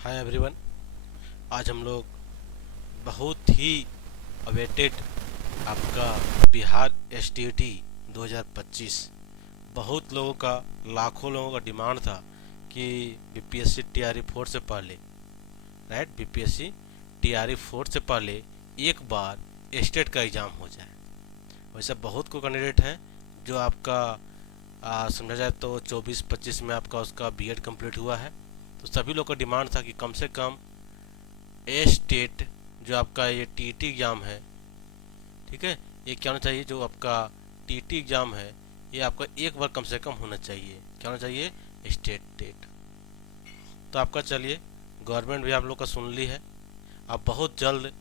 Hi everyone. आज हम लोग बहुत ही अवेटेड आपका बिहार एसटीईटी 2025 बहुत लोगों का, लाखों लोगों का डिमांड था कि बीपीएससी टीआरई 4 से पहले, राइट, बीपीएससी टीआरई 4 से पहले एक बार स्टेट का एग्ज़ाम हो जाए। वैसे बहुत को कैंडिडेट हैं जो आपका समझा जाए तो 24-25 में आपका उसका बीएड कंप्लीट हुआ है। तो सभी लोग का डिमांड था कि कम से कम ए स्टेट जो आपका ये टीटी एग्ज़ाम है, ठीक है, ये क्या होना चाहिए, जो आपका टीटी एग्ज़ाम है ये आपका एक बार कम से कम होना चाहिए। क्या होना चाहिए? State TET. तो आपका चलिए, गवर्नमेंट भी आप लोग का सुन ली है। अब बहुत जल्द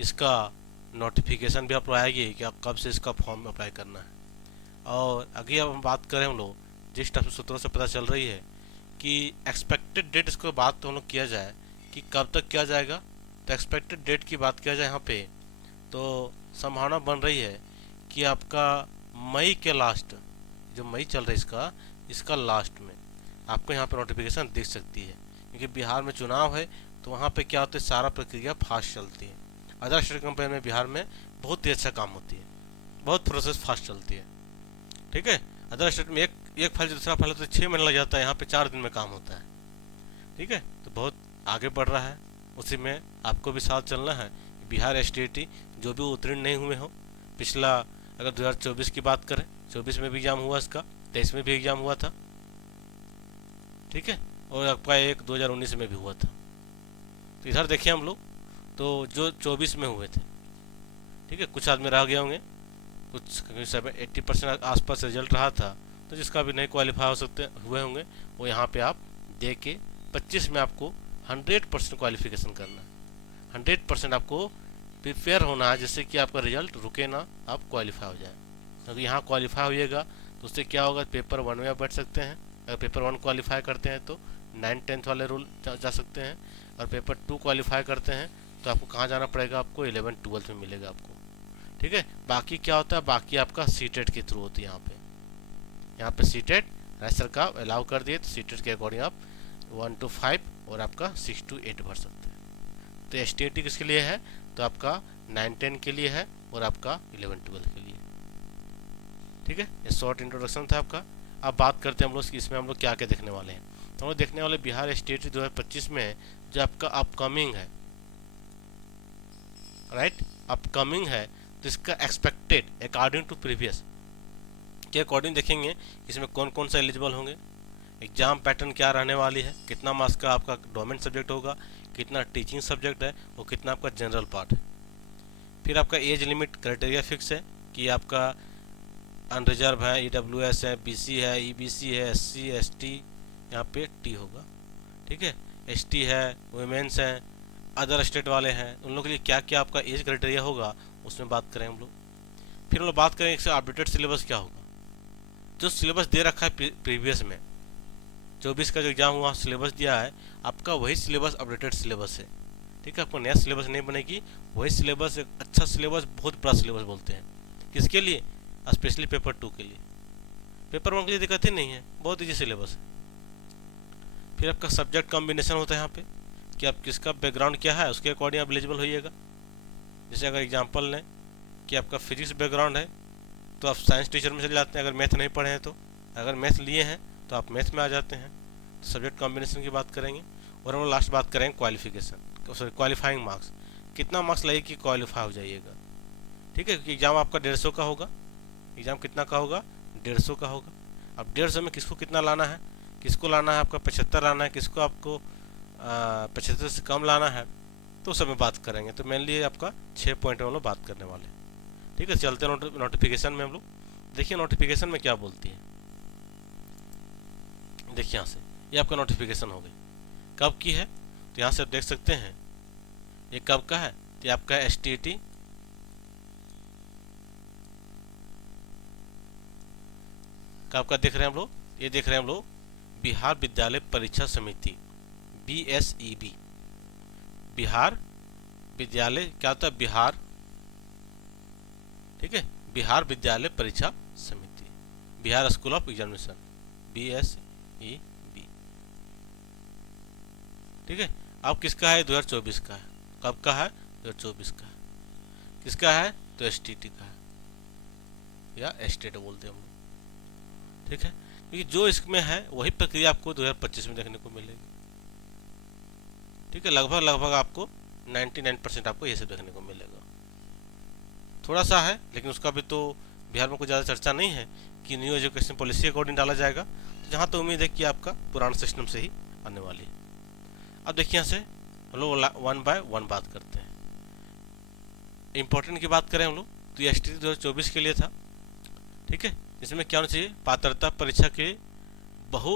इसका नोटिफिकेशन भी आप लोग आएगी कि आप कब से इसका फॉर्म अप्लाई करना है। और अगर अब हम बात करें, हम लोग जिस टाइप से सूत्रों से पता चल रही है कि एक्सपेक्टेड डेट, इसको बात तो हम लोग किया जाए कि कब तक किया जाएगा। तो एक्सपेक्टेड डेट की बात किया जाए यहाँ पे, तो संभावना बन रही है कि आपका मई के लास्ट, जो मई चल रहा है इसका लास्ट में आपको यहाँ पे नोटिफिकेशन दिख सकती है। क्योंकि बिहार में चुनाव है तो वहाँ पे क्या होता है, सारा प्रक्रिया फास्ट चलती है। अदर स्टेट कंपेयर में बिहार में बहुत ही अच्छा काम होती है, बहुत प्रोसेस फास्ट चलती है, ठीक है। अदर स्टेट में एक फाइल दूसरा फाइल तो 6 महीने लग जाता है, यहाँ पे 4 दिन में काम होता है, ठीक है। तो बहुत आगे बढ़ रहा है, उसी में आपको भी साथ चलना है। बिहार एसटीईटी जो भी उत्तीर्ण नहीं हुए हो, पिछला अगर 2024 की बात करें, 24 में भी एग्जाम हुआ इसका, 23 में भी एग्जाम हुआ था, ठीक है, और आपका एक 2019 में भी हुआ था। तो इधर देखिए हम लोग, तो जो 24 में हुए थे, ठीक है, कुछ आदमी रह गए होंगे, कुछ 80% आसपास रिजल्ट रहा था, तो जिसका भी नहीं क्वालिफाई हो सकते हुए होंगे, वो यहाँ पे आप दे के 25 में आपको 100% क्वालिफिकेशन करना है। 100% आपको प्रिपेयर होना है, जिससे कि आपका रिजल्ट रुके ना, आप क्वालिफाई हो जाए। क्योंकि यहाँ क्वालिफाई होइएगा तो उससे क्या होगा, पेपर 1 में आप बैठ सकते हैं। अगर पेपर 1 क्वालिफाई करते हैं तो 9-10 वाले रूल जा सकते हैं। और पेपर 2 क्वालिफाई करते हैं तो आपको कहाँ जाना पड़ेगा, आपको 11-12 में मिलेगा आपको, ठीक है। बाकी क्या होता है, बाकी आपका सीटेट के थ्रू होती है। यहाँ पे सीटेट राज्य सरकार अलाउ कर दिए, तो सीटेट के अकॉर्डिंग आप 1 to 5 और आपका 6 to 8 भर सकते हैं। तो एसटीईटी किसके लिए है, तो आपका 9-10 के लिए है और आपका 11-12 के लिए, ठीक है। ये शॉर्ट इंट्रोडक्शन था आपका। अब बात करते हैं हम लोग इसमें हम लोग क्या क्या देखने वाले हैं। तो हम लोग देखने वाले बिहार एसटीईटी 2025 में जो आपका अपकमिंग है, राइट, अपकमिंग है, तो इसका एक्सपेक्टेड अकॉर्डिंग टू प्रीवियस के अकॉर्डिंग देखेंगे इसमें कौन कौन सा एलिजिबल होंगे, एग्जाम पैटर्न क्या रहने वाली है, कितना मार्क्स का आपका डोमेन सब्जेक्ट होगा, कितना टीचिंग सब्जेक्ट है और कितना आपका जनरल पार्ट है। फिर आपका एज लिमिट क्राइटेरिया फिक्स है कि आपका अनरिजर्व है, ईडब्ल्यूएस है, बीसी है, ईबीसी है, एससी एसटी, यहाँ पे टी होगा, ठीक है, एसटी है, वुमेन्स हैं, अदर स्टेट वाले हैं, उन लोगों के लिए क्या क्या आपका एज क्राइटेरिया होगा, उसमें बात करें हम लोग। फिर हम लोग बात करें इससे अपडेटेड सिलेबस क्या होगा, जो सिलेबस दे रखा है प्रीवियस में 24 का जो एग्जाम हुआ सिलेबस दिया है, आपका वही सिलेबस अपडेटेड सिलेबस है, ठीक है। आपको नया सिलेबस नहीं बनेगी, वही सिलेबस, एक अच्छा सिलेबस, बहुत बड़ा सिलेबस बोलते हैं। किसके लिए? स्पेशली पेपर 2 के लिए। पेपर 1 के लिए दिक्कत ही नहीं है, बहुत ईजी सिलेबस है। फिर आपका सब्जेक्ट कॉम्बिनेशन होता है यहाँ पे कि आप किसका बैकग्राउंड क्या है, उसके अकॉर्डिंग आप एलिजिबल होइएगा। जैसे अगर एग्जाम्पल लें कि आपका फिजिक्स बैकग्राउंड है तो आप साइंस टीचर में चले जाते हैं, अगर मैथ नहीं पढ़े हैं तो। अगर मैथ लिए हैं तो आप मैथ में आ जाते हैं। तो सब्जेक्ट कॉम्बिनेशन की बात करेंगे। और हम लास्ट बात करेंगे क्वालिफिकेशन, सॉरी क्वालिफाइंग मार्क्स, कितना मार्क्स लगे कि क्वालिफाई हो जाइएगा, ठीक है। क्योंकि एग्जाम आपका 150 का होगा। एग्जाम कितना का होगा? 150 का होगा। अब 150 में किसको कितना लाना है, किसको लाना है आपका 75 लाना है, किसको आपको 75 से कम लाना है, तो उस समय बात करेंगे। तो मेनली आपका 6 पॉइंट में हम लोग बात करने वाले हैं, ठीक है। चलते नोटिफिकेशन में हम लोग। देखिए नोटिफिकेशन में क्या बोलती है, देखिए यहाँ से ये आपका नोटिफिकेशन हो गई, कब की है, तो यहाँ से आप देख सकते हैं ये कब का है। तो ये आपका एसटीईटी कब का देख रहे हैं हम लोग, ये देख रहे हैं हम लोग बिहार विद्यालय परीक्षा समिति, बीएसईबी, बिहार विद्यालय क्या होता है, बिहार, ठीक है, बिहार विद्यालय परीक्षा समिति, Bihar school of examination, BSEB, ठीक है। अब किसका है? 2024 का है। कब का है? 2024 का है। किसका है? तो एसटीटी का है, या एस्टेट बोलते हैं हम लोग। ठीक है, क्योंकि जो इसमें है वही प्रक्रिया आपको 2025 में देखने को मिलेगी। ठीक है, लगभग लगभग आपको 99% आपको ये सब देखने को मिलेगा। थोड़ा सा है, लेकिन उसका भी तो बिहार में कोई ज़्यादा चर्चा नहीं है कि न्यू एजुकेशन पॉलिसी अकॉर्डिंग डाला जाएगा। तो जहाँ तो उम्मीद है कि आपका पुराना सिस्टम से ही आने वाली है। अब देखिए यहाँ से हम लोग वन बाय वन बात करते हैं। इंपॉर्टेंट की बात करें हम लोग तो ये एसटीटी 2024 के लिए था। ठीक है, इसमें क्या होना चाहिए? पात्रता परीक्षा के बहु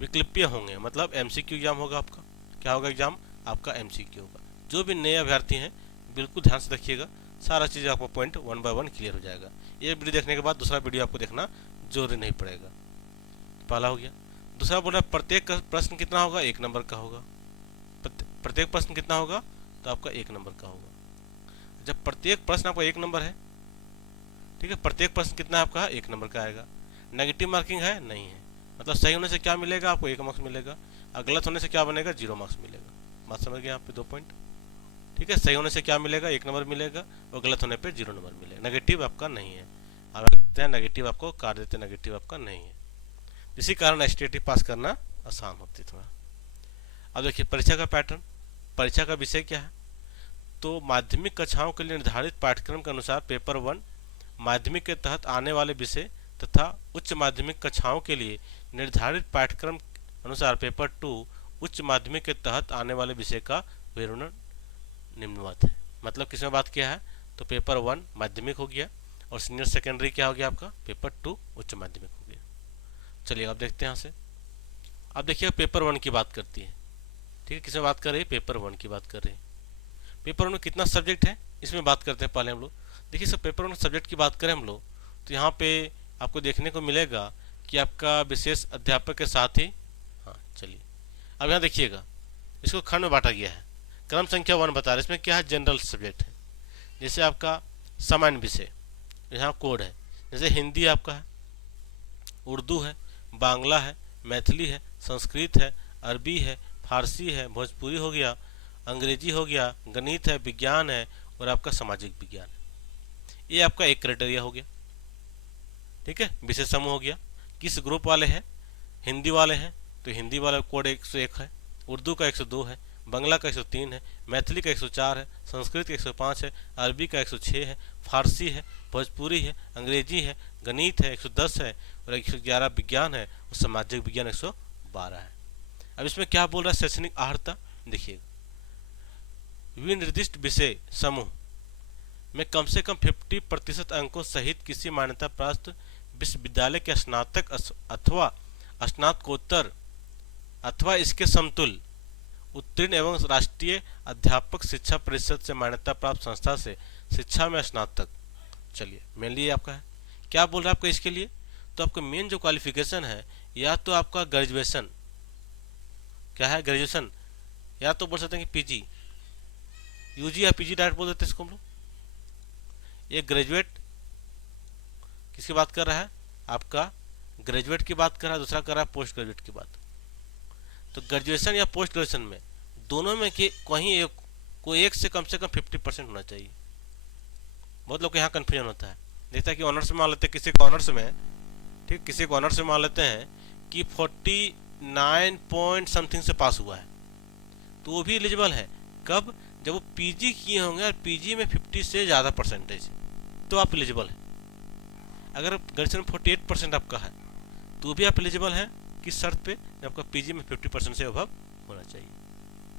विकल्पीय होंगे, मतलब एमसीक्यू एग्जाम होगा आपका। क्या होगा एग्जाम? आपका एमसीक्यू होगा। जो भी नए अभ्यर्थी हैं बिल्कुल ध्यान से देखिएगा, सारा चीज़ आपको point one by one clear हो जाएगा। ये वीडियो देखने के बाद दूसरा वीडियो आपको देखना जरूरी नहीं पड़ेगा। पहला हो गया। दूसरा बोला प्रत्येक प्रश्न कितना होगा? 1 नंबर का होगा। प्रत्येक प्रश्न कितना होगा? तो आपका 1 नंबर का होगा। जब प्रत्येक प्रश्न आपका 1 नंबर है, ठीक है, प्रत्येक प्रश्न कितना आपका? 1 नंबर का आएगा। नेगेटिव मार्किंग है? नहीं है। मतलब सही होने से क्या मिलेगा आपको? 1 मार्क्स मिलेगा, और गलत होने से क्या बनेगा? 0 मार्क्स मिलेगा। बात समझ गए? यहाँ पे 2 पॉइंट। ठीक है, सही होने से क्या मिलेगा? 1 नंबर मिलेगा, और गलत होने पे 0 नंबर मिलेगा। नेगेटिव आपका नहीं है। आप देखते हैं नेगेटिव आपको काट देते हैं, नेगेटिव आपका नहीं है। इसी कारण एसटीटी पास करना आसान होती है थोड़ा। अब देखिए परीक्षा का पैटर्न। परीक्षा का विषय क्या है? तो माध्यमिक कक्षाओं के लिए निर्धारित पाठ्यक्रम के अनुसार पेपर 1 माध्यमिक के तहत आने वाले विषय तथा उच्च माध्यमिक कक्षाओं के लिए निर्धारित पाठ्यक्रम अनुसार पेपर 2 उच्च माध्यमिक के तहत आने वाले विषय का विवरण निम्नवत है। मतलब किसमें बात किया है? तो पेपर 1 माध्यमिक हो गया, और सीनियर सेकेंडरी क्या हो गया आपका? पेपर 2 उच्च माध्यमिक हो गया। चलिए अब देखते हैं यहाँ से। अब देखिए पेपर 1 की बात करती है। ठीक है, किसमें बात कर रही है? पेपर 1 की बात कर रही है। पेपर 1 में कितना सब्जेक्ट है इसमें बात करते हैं पहले हम लोग। देखिए सब पेपर 1 सब्जेक्ट की बात करें हम लोग तो यहाँ पे आपको देखने को मिलेगा कि आपका विशेष अध्यापक के साथ ही, हाँ चलिए अब यहाँ देखिएगा इसको खंड में बांटा गया है। क्रम संख्या 1 बता रहा है। इसमें क्या है? जनरल सब्जेक्ट है। जैसे आपका सामान्य विषय, यहाँ कोड है। जैसे हिंदी आपका है, उर्दू है, बांग्ला है, मैथिली है, संस्कृत है, अरबी है, फारसी है, भोजपुरी हो गया, अंग्रेजी हो गया, गणित है, विज्ञान है, और आपका सामाजिक विज्ञान है। ये आपका एक क्राइटेरिया हो गया। ठीक है, विषय समूह हो गया। किस ग्रुप वाले हैं? हिंदी वाले हैं, तो हिंदी वाला कोड 101 है, उर्दू का 102 है, बांग्ला का 103 है, मैथिली का 104 है, संस्कृत का 105 है, अरबी का 106 है, फारसी है, भोजपुरी है, अंग्रेजी है, गणित है 110 है, और 111 विज्ञान है, और सामाजिक विज्ञान 112 है। अब इसमें क्या बोल रहा है? शैक्षणिक अर्हता देखिएगा, विनिर्दिष्ट विषय समूह में कम से कम 50% अंकों सहित किसी मान्यता प्राप्त विश्वविद्यालय के स्नातक अथवा स्नातकोत्तर अथवा इसके समतुल्य उत्तीर्ण एवं राष्ट्रीय अध्यापक शिक्षा परिषद से मान्यता प्राप्त संस्था से शिक्षा में स्नातक। चलिए मेनली ये आपका है। क्या बोल रहा है आपका इसके लिए? तो आपका मेन जो क्वालिफिकेशन है, या तो आपका ग्रेजुएशन, क्या है? ग्रेजुएशन, या तो बोल सकते हैं कि पीजी, यूजी या पीजी डायरेक्ट बोल देते हैं इसको हम लोग। ये ग्रेजुएट किसकी बात कर रहा है? आपका ग्रेजुएट की बात कर रहा है, दूसरा कर रहा है पोस्ट ग्रेजुएट की बात। तो ग्रेजुएशन या पोस्ट ग्रेजुएशन में दोनों में कि कहीं एक कोई एक से कम 50% होना चाहिए। बहुत लोग यहाँ कन्फ्यूजन होता है, देखता है कि ऑनर्स में मान लेते हैं किसी को ऑनर्स में, ठीक, किसी को ऑनर्स में मान लेते हैं कि 49 पॉइंट समथिंग से पास हुआ है, तो वो भी एलिजिबल है। कब? जब वो पीजी किए होंगे और पीजी में 50 से ज़्यादा परसेंटेज, तो आप एलिजिबल हैं। अगर ग्रेजुएशन में 48% आपका है तो भी आप एलिजिबल हैं। किस शर्त पे? आपका पीजी में 50% से अबव होना चाहिए।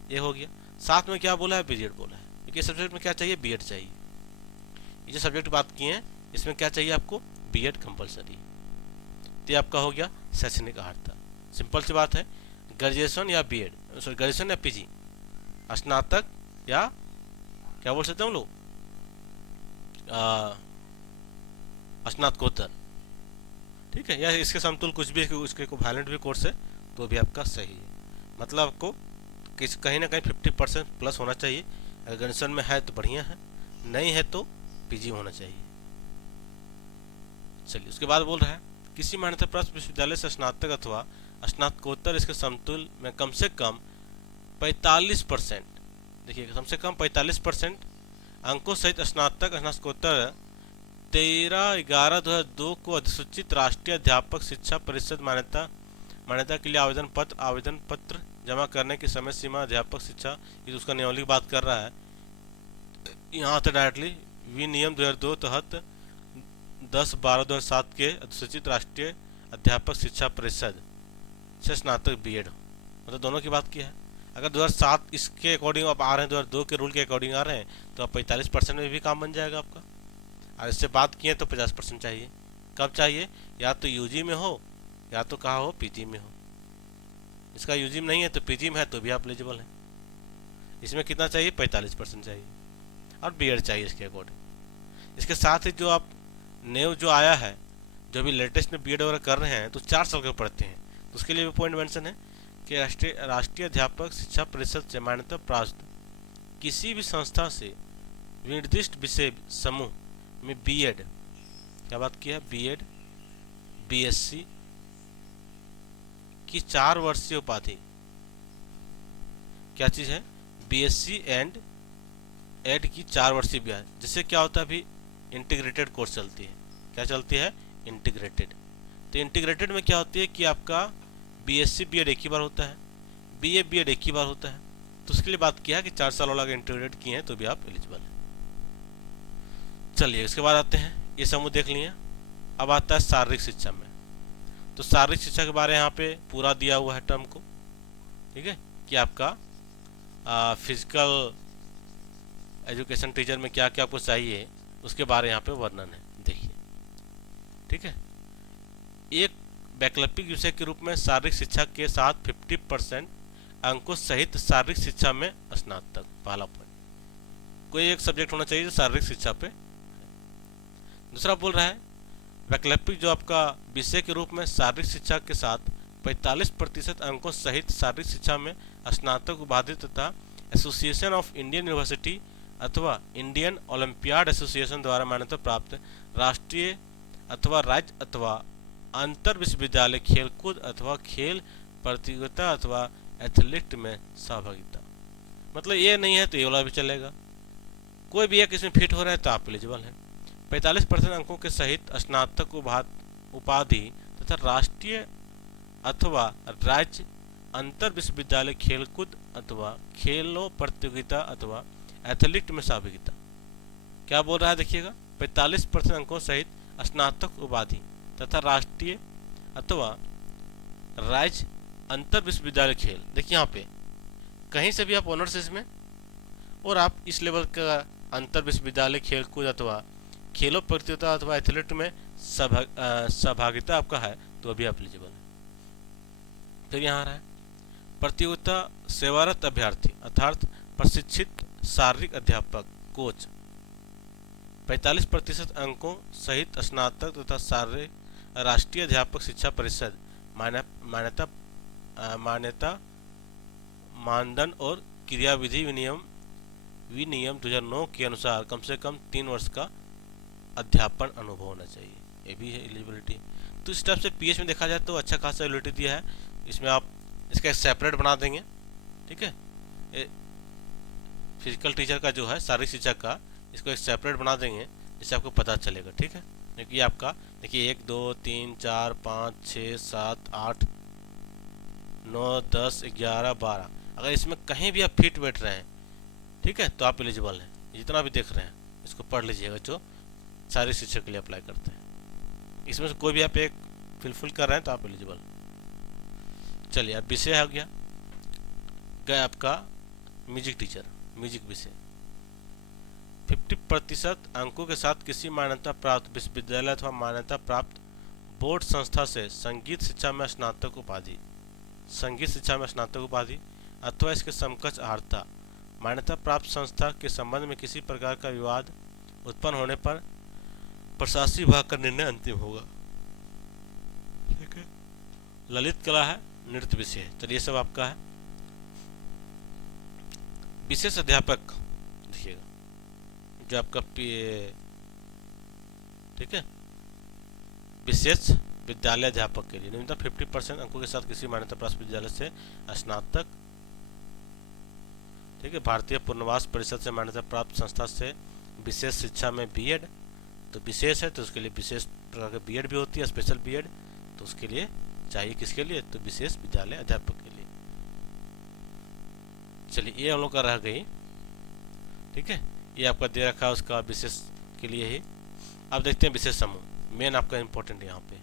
ये हो गया। साथ में क्या बोला है? बीएड बोला है। क्योंकि सब्जेक्ट में क्या चाहिए? बीएड चाहिए। ये जो सब्जेक्ट बात किए हैं इसमें क्या चाहिए आपको? BEd compulsory. तो ये आपका हो गया शैक्षणिक अर्हता। सिंपल सी बात है, ग्रेजुएशन या बीएड, सॉरी ग्रेजुएशन या पीजी, स्नातक या क्या बोल सकते हैं हम लोग, स्नातकोत्तर, ठीक है, या इसके समतुल कुछ भी, उसके इक्विवेलेंट भी कोर्स है तो भी आपका सही है। मतलब आपको कहीं ना कहीं 50% प्लस होना चाहिए। अगर ग्रेजुएशन में है तो बढ़िया है, नहीं है तो पीजी होना चाहिए। चलिए उसके बाद बोल रहा है किसी मान्यता प्राप्त विश्वविद्यालय से स्नातक अथवा स्नातकोत्तर इसके समतुल में कम से कम 45%, देखिए कम से कम 45% अंकों सहित स्नातक स्नातकोत्तर 13/11/2002 को अधिसूचित राष्ट्रीय अध्यापक शिक्षा परिषद मान्यता मान्यता के लिए आवेदन पत्र जमा करने की समय सीमा अध्यापक शिक्षा, ये उसका नियमावली की बात कर रहा है यहाँ से डायरेक्टली विनियम 2002 तहत 10/12/2007 के अधिसूचित राष्ट्रीय अध्यापक शिक्षा परिषद से स्नातक बीएड, मतलब दोनों की बात की है। अगर 2007 इसके अकॉर्डिंग आप आ रहे हैं, 2002 के रूल के अकॉर्डिंग आ रहे हैं, तो आप 45% में भी काम बन जाएगा आपका। और इससे बात किए तो 50% चाहिए। कब चाहिए? या तो यूजी में हो या तो कहा हो पीजी में हो। इसका यूजी में नहीं है तो पीजी में है तो भी आप एलिजिबल हैं। इसमें कितना चाहिए? 45% चाहिए और बीएड चाहिए इसके अकॉर्डिंग। इसके साथ ही जो आप न्यू जो आया है, जो भी लेटेस्ट में बीएड वगैरह कर रहे हैं तो 4 साल के पढ़ते हैं, तो उसके लिए भी पॉइंट मेंशन है कि राष्ट्रीय अध्यापक शिक्षा परिषद से मान्यता प्राप्त किसी भी संस्था से निर्दिष्ट विषय समूह में बीएड, क्या बात की है, बीएड बीएससी की 4 वर्षीय उपाधि, क्या चीज़ है, बीएससी एंड एड की 4 वर्षीय ब्याज, जिससे क्या होता है अभी इंटीग्रेटेड कोर्स चलती है। क्या चलती है? इंटीग्रेटेड। तो इंटीग्रेटेड में क्या होती है कि आपका बीएससी बीएड एक ही बार होता है, बीए बीएड एक ही बार होता है, तो उसके लिए बात किया कि 4 साल वाला अगर इंटीग्रेट किए हैं तो भी आप एलिजिबल हैं। चलिए इसके बाद आते हैं, ये समूह देख लिए। अब आता है शारीरिक शिक्षा में। तो शारीरिक शिक्षा के बारे में यहाँ पे पूरा दिया हुआ है टर्म को, ठीक है, कि आपका फिजिकल एजुकेशन टीचर में क्या क्या आपको चाहिए उसके बारे यहाँ पे वर्णन है, देखिए, ठीक है। एक वैकल्पिक विषय के रूप में शारीरिक शिक्षा के साथ 50% अंकों सहित शारीरिक शिक्षा में स्नातक, पहला पॉइंट। कोई एक सब्जेक्ट होना चाहिए जो शारीरिक शिक्षा पे। दूसरा बोल रहा है वैकल्पिक जो आपका विषय के रूप में शारीरिक शिक्षा के साथ 45% अंकों सहित शारीरिक शिक्षा में स्नातक उपाधि तथा एसोसिएशन ऑफ इंडियन यूनिवर्सिटी अथवा इंडियन ओलंपियाड एसोसिएशन द्वारा मान्यता प्राप्त राष्ट्रीय अथवा राज्य अथवा अंतर विश्वविद्यालय खेलकूद अथवा खेल प्रतियोगिता अथवा एथलीट में सहभागिता। मतलब ये नहीं है तो ये वाला भी चलेगा, कोई भी एक इसमें फिट हो रहा है तो आप एलिजिबल हैं। 45% अंकों के सहित स्नातक उपाधि तथा राष्ट्रीय अथवा राज्य अंतर विश्वविद्यालय खेलकूद अथवा खेलों प्रतियोगिता अथवा एथलीट में सहभागिता। क्या बोल रहा है देखिएगा, 45% अंकों सहित स्नातक उपाधि तथा राष्ट्रीय अथवा राज्य अंतर विश्वविद्यालय खेल। देखिए यहाँ पे कहीं से भी आप ऑनर्स इसमें और आप इस लेवल का अंतर विश्वविद्यालय खेलकूद अथवा खेलों प्रतियोगिता अथवा एथलीट में सहभागिता आपका है तो अभी आप एलिजिबल है। फिर यहाँ आ रहा है प्रतियोगिता सेवारत अभ्यर्थी अर्थात प्रशिक्षित शारीरिक अध्यापक कोच 45% अंकों सहित स्नातक तथा शारीरिक राष्ट्रीय अध्यापक शिक्षा परिषद मान्यता मानदंड और क्रियाविधि विनियम 2009 के अनुसार कम से कम 3 वर्ष का अध्यापन अनुभव होना चाहिए, ये भी है एलिजिबिलिटी। तो इस टाइप से पीएच में देखा जाए तो अच्छा खासा एलिजिबिलिटी दिया है। इसमें आप इसका एक सेपरेट बना देंगे, ठीक है, फिजिकल टीचर का जो है शारीरिक शिक्षा का, इसको एक सेपरेट बना देंगे जिससे आपको पता चलेगा, ठीक है। देखिए आपका देखिए 1 2 3 4 5 6 7 8 9 10 11 12, अगर इसमें कहीं भी आप फिट बैठ रहे हैं, ठीक है, तो आप एलिजिबल हैं। जितना भी देख रहे हैं इसको पढ़ लीजिएगा जो शारीरिक शिक्षा के लिए अप्लाई करते हैं। इसमें से कोई भी आप एक फिलफिल कर रहे हैं तो आप एलिजिबल। चलिए अब विषय हो गया आपका म्यूजिक टीचर, म्यूजिक विषय 50% अंकों के साथ किसी मान्यता प्राप्त विश्वविद्यालय अथवा मान्यता प्राप्त बोर्ड संस्था से संगीत शिक्षा में स्नातक उपाधि, संगीत शिक्षा में स्नातक उपाधि अथवा इसके समकक्ष अर्हता। मान्यता प्राप्त संस्था के संबंध में किसी प्रकार का विवाद उत्पन्न होने पर प्रशासनिक विभाग का निर्णय अंतिम होगा, ठीक है। ललित कला है, नृत्य विषय, चलिए ये सब आपका है। विशेष अध्यापक देखिएगा जो आपका ठीक है, विशेष विद्यालय अध्यापक के लिए न्यूनतम 50% अंकों के साथ किसी मान्यता प्राप्त विद्यालय से स्नातक ठीक है, भारतीय पुनर्वास परिषद से मान्यता प्राप्त संस्था से विशेष शिक्षा में बीएड, तो विशेष है तो उसके लिए विशेष प्रकार की बीएड भी होती है, स्पेशल बीएड, तो उसके लिए चाहिए किसके लिए, तो विशेष विद्यालय अध्यापक के लिए। चलिए ये हम लोग का रह गई। ठीक है, ये आपका दे रखा है उसका विशेष के लिए ही। अब देखते हैं विशेष समूह, मेन आपका इम्पोर्टेंट यहाँ पे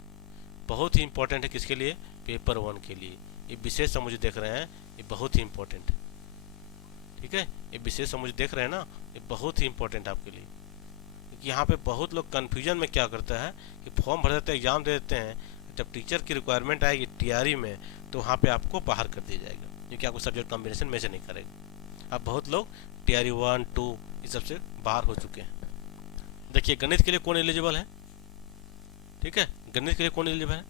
बहुत ही इंपॉर्टेंट है, किसके लिए, पेपर 1 के लिए। ये विशेष समूह जो देख रहे हैं ये बहुत ही इंपॉर्टेंट है। ठीक है, ये विशेष समूह देख रहे हैं ना, ये बहुत ही इंपॉर्टेंट आपके लिए, क्योंकि यहाँ पे बहुत लोग कन्फ्यूजन में क्या करता है कि फॉर्म भर देते हैं, एग्जाम दे देते हैं, जब टीचर की रिक्वायरमेंट आएगी टीआरई में तो वहाँ पे आपको बाहर कर दिया जाएगा, क्योंकि आपको सब्जेक्ट कॉम्बिनेशन में से नहीं करेगा। अब बहुत लोग टीआरई 1, 2 इस सबसे बाहर हो चुके हैं। देखिए गणित के लिए कौन एलिजिबल है, ठीक है, गणित के लिए कौन एलिजिबल है,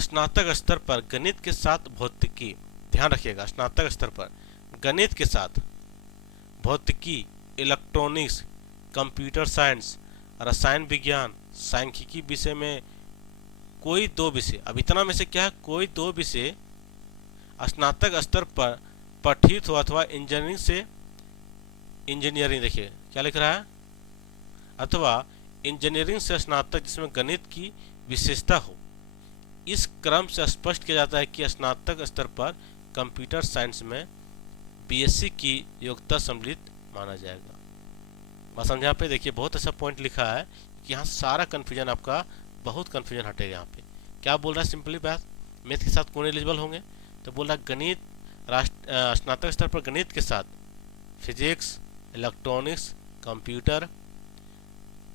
स्नातक स्तर पर गणित के साथ भौतिकी, ध्यान रखिएगा, स्नातक स्तर पर गणित के साथ भौतिकी, इलेक्ट्रॉनिक्स, कंप्यूटर साइंस, रसायन विज्ञान, सांख्यिकी विषय में कोई 2 विषय, अब इतना में से क्या है, कोई 2 विषय स्नातक स्तर पर पठित हो अथवा इंजीनियरिंग से, इंजीनियरिंग देखिए क्या लिख रहा है, अथवा इंजीनियरिंग से स्नातक जिसमें गणित की विशेषता हो। इस क्रम से स्पष्ट किया जाता है कि स्नातक स्तर पर कंप्यूटर साइंस में बीएससी की योग्यता सम्मिलित माना जाएगा। बस समझ यहाँ पे देखिए बहुत अच्छा पॉइंट लिखा है कि यहाँ सारा कन्फ्यूजन आपका, बहुत कन्फ्यूजन हटेगा। यहाँ पे क्या बोल रहा है, सिंपली बात, मैथ के साथ कौन एलिजिबल होंगे, तो बोल रहा है गणित, स्नातक स्तर पर गणित के साथ फिजिक्स, इलेक्ट्रॉनिक्स, कंप्यूटर,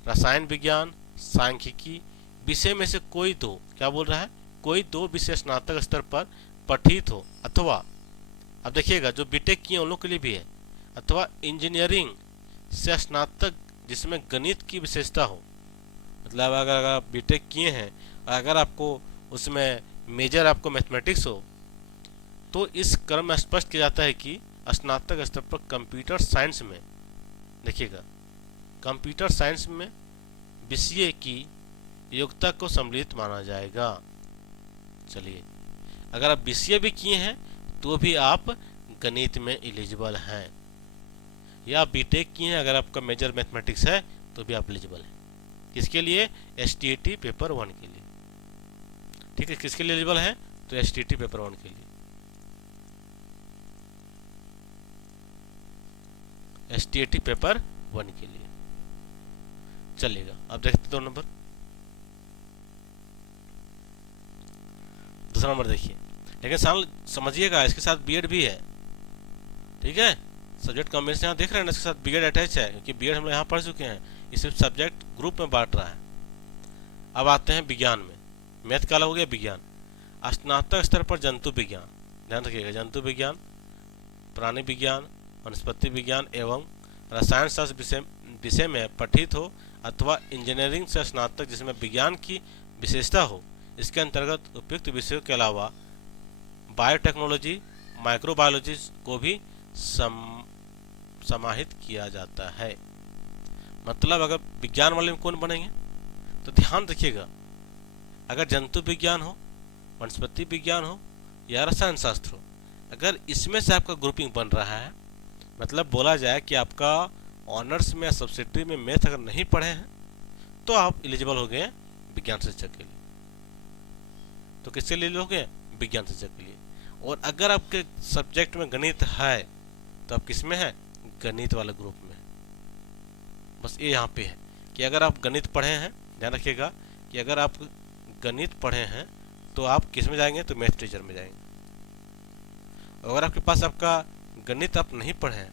रसायन विज्ञान, सांख्यिकी विषय में से कोई 2, क्या बोल रहा है, कोई 2 विषय स्नातक स्तर पर पठित हो, अथवा, अब देखिएगा जो बीटेक किए उन लोग के लिए भी है, अथवा इंजीनियरिंग से स्नातक जिसमें गणित की विशेषता हो। मतलब अगर आप बीटेक किए हैं, अगर आपको उसमें मेजर आपको मैथमेटिक्स हो, तो इस क्रम में स्पष्ट किया जाता है कि स्नातक स्तर पर कंप्यूटर साइंस में, देखिएगा कंप्यूटर साइंस में बीसीए की योग्यता को सम्मिलित माना जाएगा। चलिए अगर आप बीसीए भी किए हैं तो भी आप गणित में एलिजिबल हैं, या बीटेक किए हैं अगर आपका मेजर मैथमेटिक्स है तो भी आप एलिजिबल हैं। किसके लिए, एसटीईटी पेपर 1 के लिए। ठीक है, किसके लिए एलिजिबल है, तो एसटीईटी पेपर 1 के लिए, एसटीईटी पेपर 1 के लिए चलेगा। अब देखते 2 नंबर, दूसरा नंबर देखिए, लेकिन साल समझिएगा इसके साथ बीएड भी है। ठीक है, सब्जेक्ट कॉम्बिनेशन यहाँ देख रहे हैं ना, इसके साथ बीएड अटैच है, क्योंकि बीएड हम लोग यहाँ पढ़ चुके हैं, इसे सब्जेक्ट ग्रुप में बांट रहा है। अब आते हैं विज्ञान में, मैथ का अलग हो गया, विज्ञान, स्नातक स्तर पर जंतु विज्ञान, ध्यान रखिएगा, जंतु विज्ञान, प्राणी विज्ञान, वनस्पति विज्ञान एवं रसायन शास्त्र विषय में पठित हो, अथवा इंजीनियरिंग से स्नातक जिसमें विज्ञान की विशेषता हो। इसके अंतर्गत उपयुक्त विषयों के अलावा बायोटेक्नोलॉजी, माइक्रोबायोलॉजी को भी समाहित किया जाता है। मतलब अगर विज्ञान वाले में कौन बनेंगे, तो ध्यान रखिएगा, अगर जंतु विज्ञान हो, वनस्पति विज्ञान हो या रसायन शास्त्र हो, अगर इसमें से आपका ग्रुपिंग बन रहा है, मतलब बोला जाए कि आपका ऑनर्स में या सब्सिडरी में मैथ अगर नहीं पढ़े हैं तो आप एलिजिबल हो गए विज्ञान शिक्षक के लिए। तो किसके लिए हो गए, विज्ञान शिक्षक के लिए। और अगर आपके सब्जेक्ट में गणित है तो आप किस में है, गणित वाले ग्रुप में। बस ये यहाँ पे है कि अगर आप गणित पढ़े हैं, ध्यान रखिएगा कि अगर आप गणित पढ़े हैं तो आप किस में जाएंगे, तो मैथ टीचर में जाएंगे। अगर आपके पास आपका गणित आप नहीं पढ़े हैं,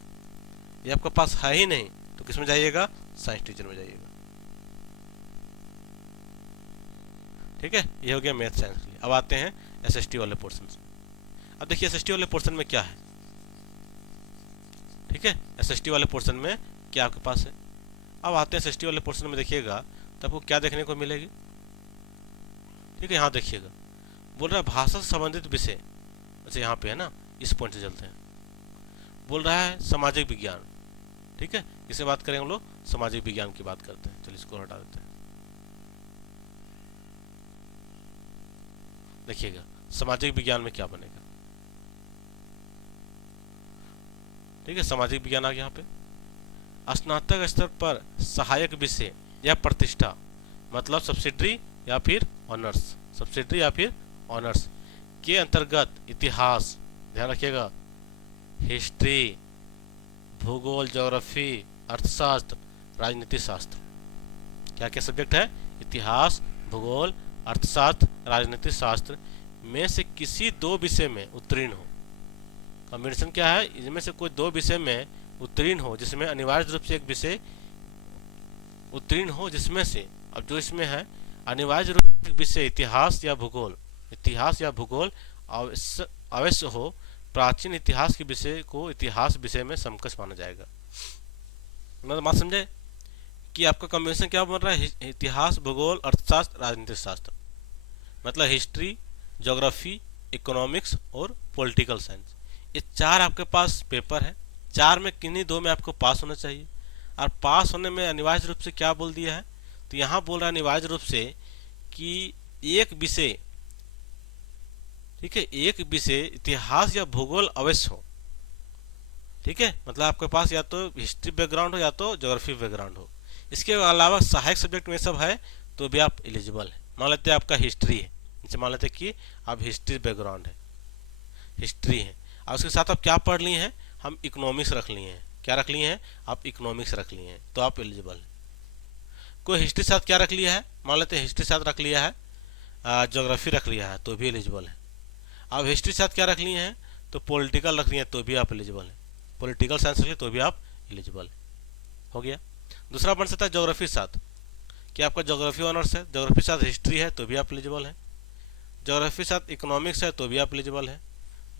ये आपके पास है ही नहीं, तो किस में जाइएगा, साइंस टीचर में जाइएगा। ठीक है, ये हो गया मैथ साइंस के लिए। अब आते हैं एसएसटी वाले पोर्शन में। अब देखिए एसएसटी वाले पोर्शन में क्या है, ठीक है, एसएसटी वाले पोर्शन में क्या आपके पास है। अब आते हैं एसएसटी वाले पोर्शन में, देखिएगा तो आपको क्या देखने को मिलेगी। ठीक है, यहाँ देखिएगा बोल रहा है भाषा से संबंधित विषय, अच्छा यहाँ पे है ना, इस पॉइंट से चलते हैं। बोल रहा है सामाजिक विज्ञान, ठीक है, इसे बात करें हम लोग, सामाजिक विज्ञान की बात करते हैं। चलिए इसको हटा देते हैं। देखिएगा सामाजिक विज्ञान में क्या बनेगा, ठीक है, सामाजिक विज्ञान आ गया यहाँ पे। स्नातक स्तर पर सहायक विषय या प्रतिष्ठा, मतलब सब्सिडरी या फिर ऑनर्स, सब्सिडरी या फिर ऑनर्स के अंतर्गत इतिहास, ध्यान रखिएगा, हिस्ट्री, भूगोल, ज्योग्राफी, अर्थशास्त्र, राजनीति शास्त्र, क्या क्या सब्जेक्ट है, इतिहास, भूगोल, अर्थशास्त्र, राजनीति शास्त्र में से किसी दो विषय में उत्तीर्ण हो। कॉम्बिनेशन क्या है, इनमें से कोई दो विषय में उत्तीर्ण हो, जिसमें अनिवार्य रूप से एक विषय उत्तीर्ण हो, जिसमें से, अब जो इसमें है अनिवार्य रूप से एक विषय इतिहास या भूगोल, इतिहास या भूगोल अवश्य हो। प्राचीन इतिहास के विषय को इतिहास विषय में समकक्ष माना जाएगा। मतलब बात समझे कि आपका कॉम्बिनेशन क्या बन रहा है, इतिहास, भूगोल, अर्थशास्त्र, राजनीतिक शास्त्र, मतलब हिस्ट्री, ज्योग्राफी, इकोनॉमिक्स और पॉलिटिकल साइंस। ये चार आपके पास पेपर है, चार में किन्हीं दो में आपको पास होना चाहिए। और पास होने में अनिवार्य रूप से क्या बोल दिया है, तो यहाँ बोल रहा है अनिवार्य रूप से कि एक विषय, ठीक है, एक विषय इतिहास या भूगोल अवश्य हो। ठीक है, मतलब आपके पास या तो हिस्ट्री बैकग्राउंड हो या तो ज्योग्राफी बैकग्राउंड हो। इसके अलावा सहायक सब्जेक्ट में सब है तो भी आप एलिजिबल है। मान लेते हैं आपका हिस्ट्री है, जैसे मान लेते हैं कि आप हिस्ट्री बैकग्राउंड है, हिस्ट्री है, और उसके साथ आप क्या पढ़ लिए हैं, हम इकोनॉमिक्स रख लिए हैं, क्या रख लिए हैं, आप इकोनॉमिक्स रख लिए हैं, तो आप एलिजिबल हैं। कोई हिस्ट्री साथ क्या रख लिया है, मान लेते हैं हिस्ट्री साथ रख लिया है, ज्योग्राफी रख लिया है, तो भी एलिजिबल है। आप हिस्ट्री साथ क्या रख लिए हैं, तो पॉलिटिकल रख लिए हैं, तो भी आप एलिजिबल हैं। पॉलिटिकल साइंस रख लिए तो भी आप एलिजिबल है। हो गया। दूसरा बन सकता है ज्योग्राफी साथ, कि आपका ज्योग्राफी ऑनर्स है, ज्योग्राफी साथ हिस्ट्री है तो भी आप एलिजिबल हैं। ज्योग्राफी साथ इकोनॉमिक्स है तो भी आप एलिजिबल हैं।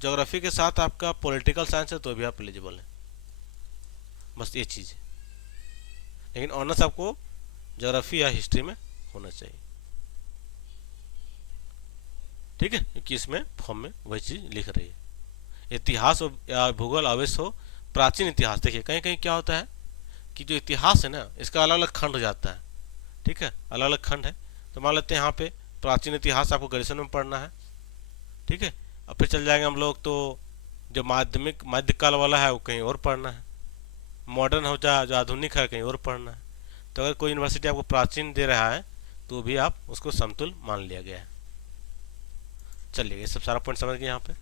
ज्योग्राफी के साथ आपका पॉलिटिकल साइंस है तो भी आप एलिजिबल हैं। बस ये चीज़ है, लेकिन ऑनर्स आपको ज्योग्राफी या हिस्ट्री में होना चाहिए। ठीक है, क्योंकि इसमें फॉर्म में वही चीज़ लिख रही है। इतिहास या भूगोल अवश्य हो। प्राचीन इतिहास, देखिए कहीं कहीं क्या होता है कि जो इतिहास है ना, इसका अलग अलग खंड हो जाता है। ठीक है, अलग अलग खंड है, तो मान लेते हैं यहाँ पे प्राचीन इतिहास आपको ग्रेजुएशन में पढ़ना है। ठीक है, अब फिर चल जाएंगे हम लोग तो जो माध्यमिक मध्यकाल वाला है वो कहीं और पढ़ना है, मॉडर्न हो जा जो आधुनिक है कहीं और पढ़ना है। तो अगर कोई यूनिवर्सिटी आपको प्राचीन दे रहा है तो भी आप उसको समतुल मान लिया गया है। चलिए, ये सब सारा पॉइंट समझ गए यहाँ पे।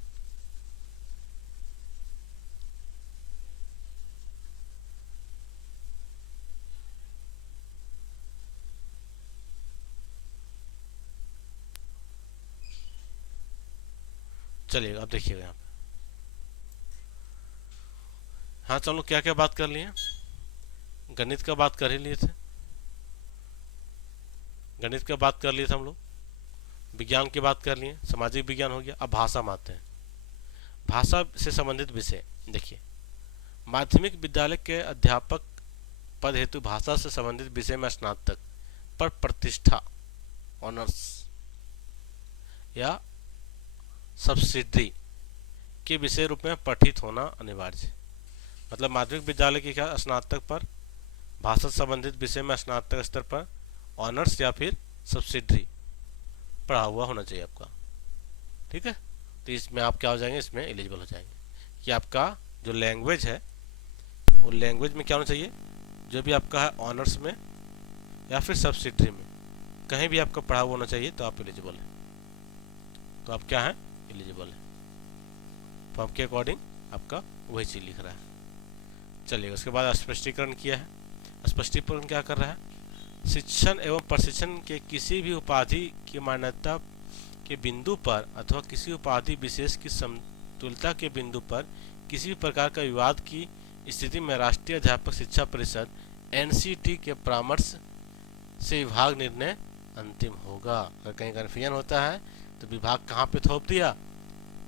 चलिए अब देखिएगा यहाँ पे। हाँ, चलो क्या क्या बात कर लिए, गणित का बात कर ही लिए थे, गणित का बात कर लिए थे हम लोग, विज्ञान की बात कर लिए, सामाजिक विज्ञान हो गया। अब भाषा में आते हैं। भाषा से संबंधित विषय देखिए, माध्यमिक विद्यालय के अध्यापक पद हेतु भाषा से संबंधित विषय में स्नातक पर प्रतिष्ठा, ऑनर्स या सब्सिडरी के विषय रूप में पठित होना अनिवार्य है। मतलब माध्यमिक विद्यालय के क्या स्नातक पर भाषा से संबंधित विषय में स्नातक स्तर पर ऑनर्स या फिर सब्सिडरी पढ़ा हुआ होना चाहिए आपका। ठीक है, तो इसमें आप क्या हो जाएंगे, इसमें एलिजिबल हो जाएंगे कि आपका जो लैंग्वेज है वो लैंग्वेज में क्या होना चाहिए, जो भी आपका है ऑनर्स में या फिर सब्सिडरी में कहीं भी आपका पढ़ा हुआ होना चाहिए, तो आप एलिजिबल हैं। तो आप क्या हैं, एलिजिबल हैं। फॉर्म के अकॉर्डिंग आपका वही चीज़ लिख रहा है। चलिए, उसके बाद स्पष्टीकरण किया है। स्पष्टीकरण क्या कर रहा है, शिक्षण एवं प्रशिक्षण के किसी भी उपाधि की मान्यता के बिंदु पर अथवा किसी उपाधि विशेष की समतुलता के बिंदु पर किसी भी प्रकार का विवाद की स्थिति में राष्ट्रीय अध्यापक शिक्षा परिषद एनसीटी के परामर्श से विभाग निर्णय अंतिम होगा। अगर कहीं कन्फ्यूजन होता है तो विभाग कहाँ पे थोप दिया,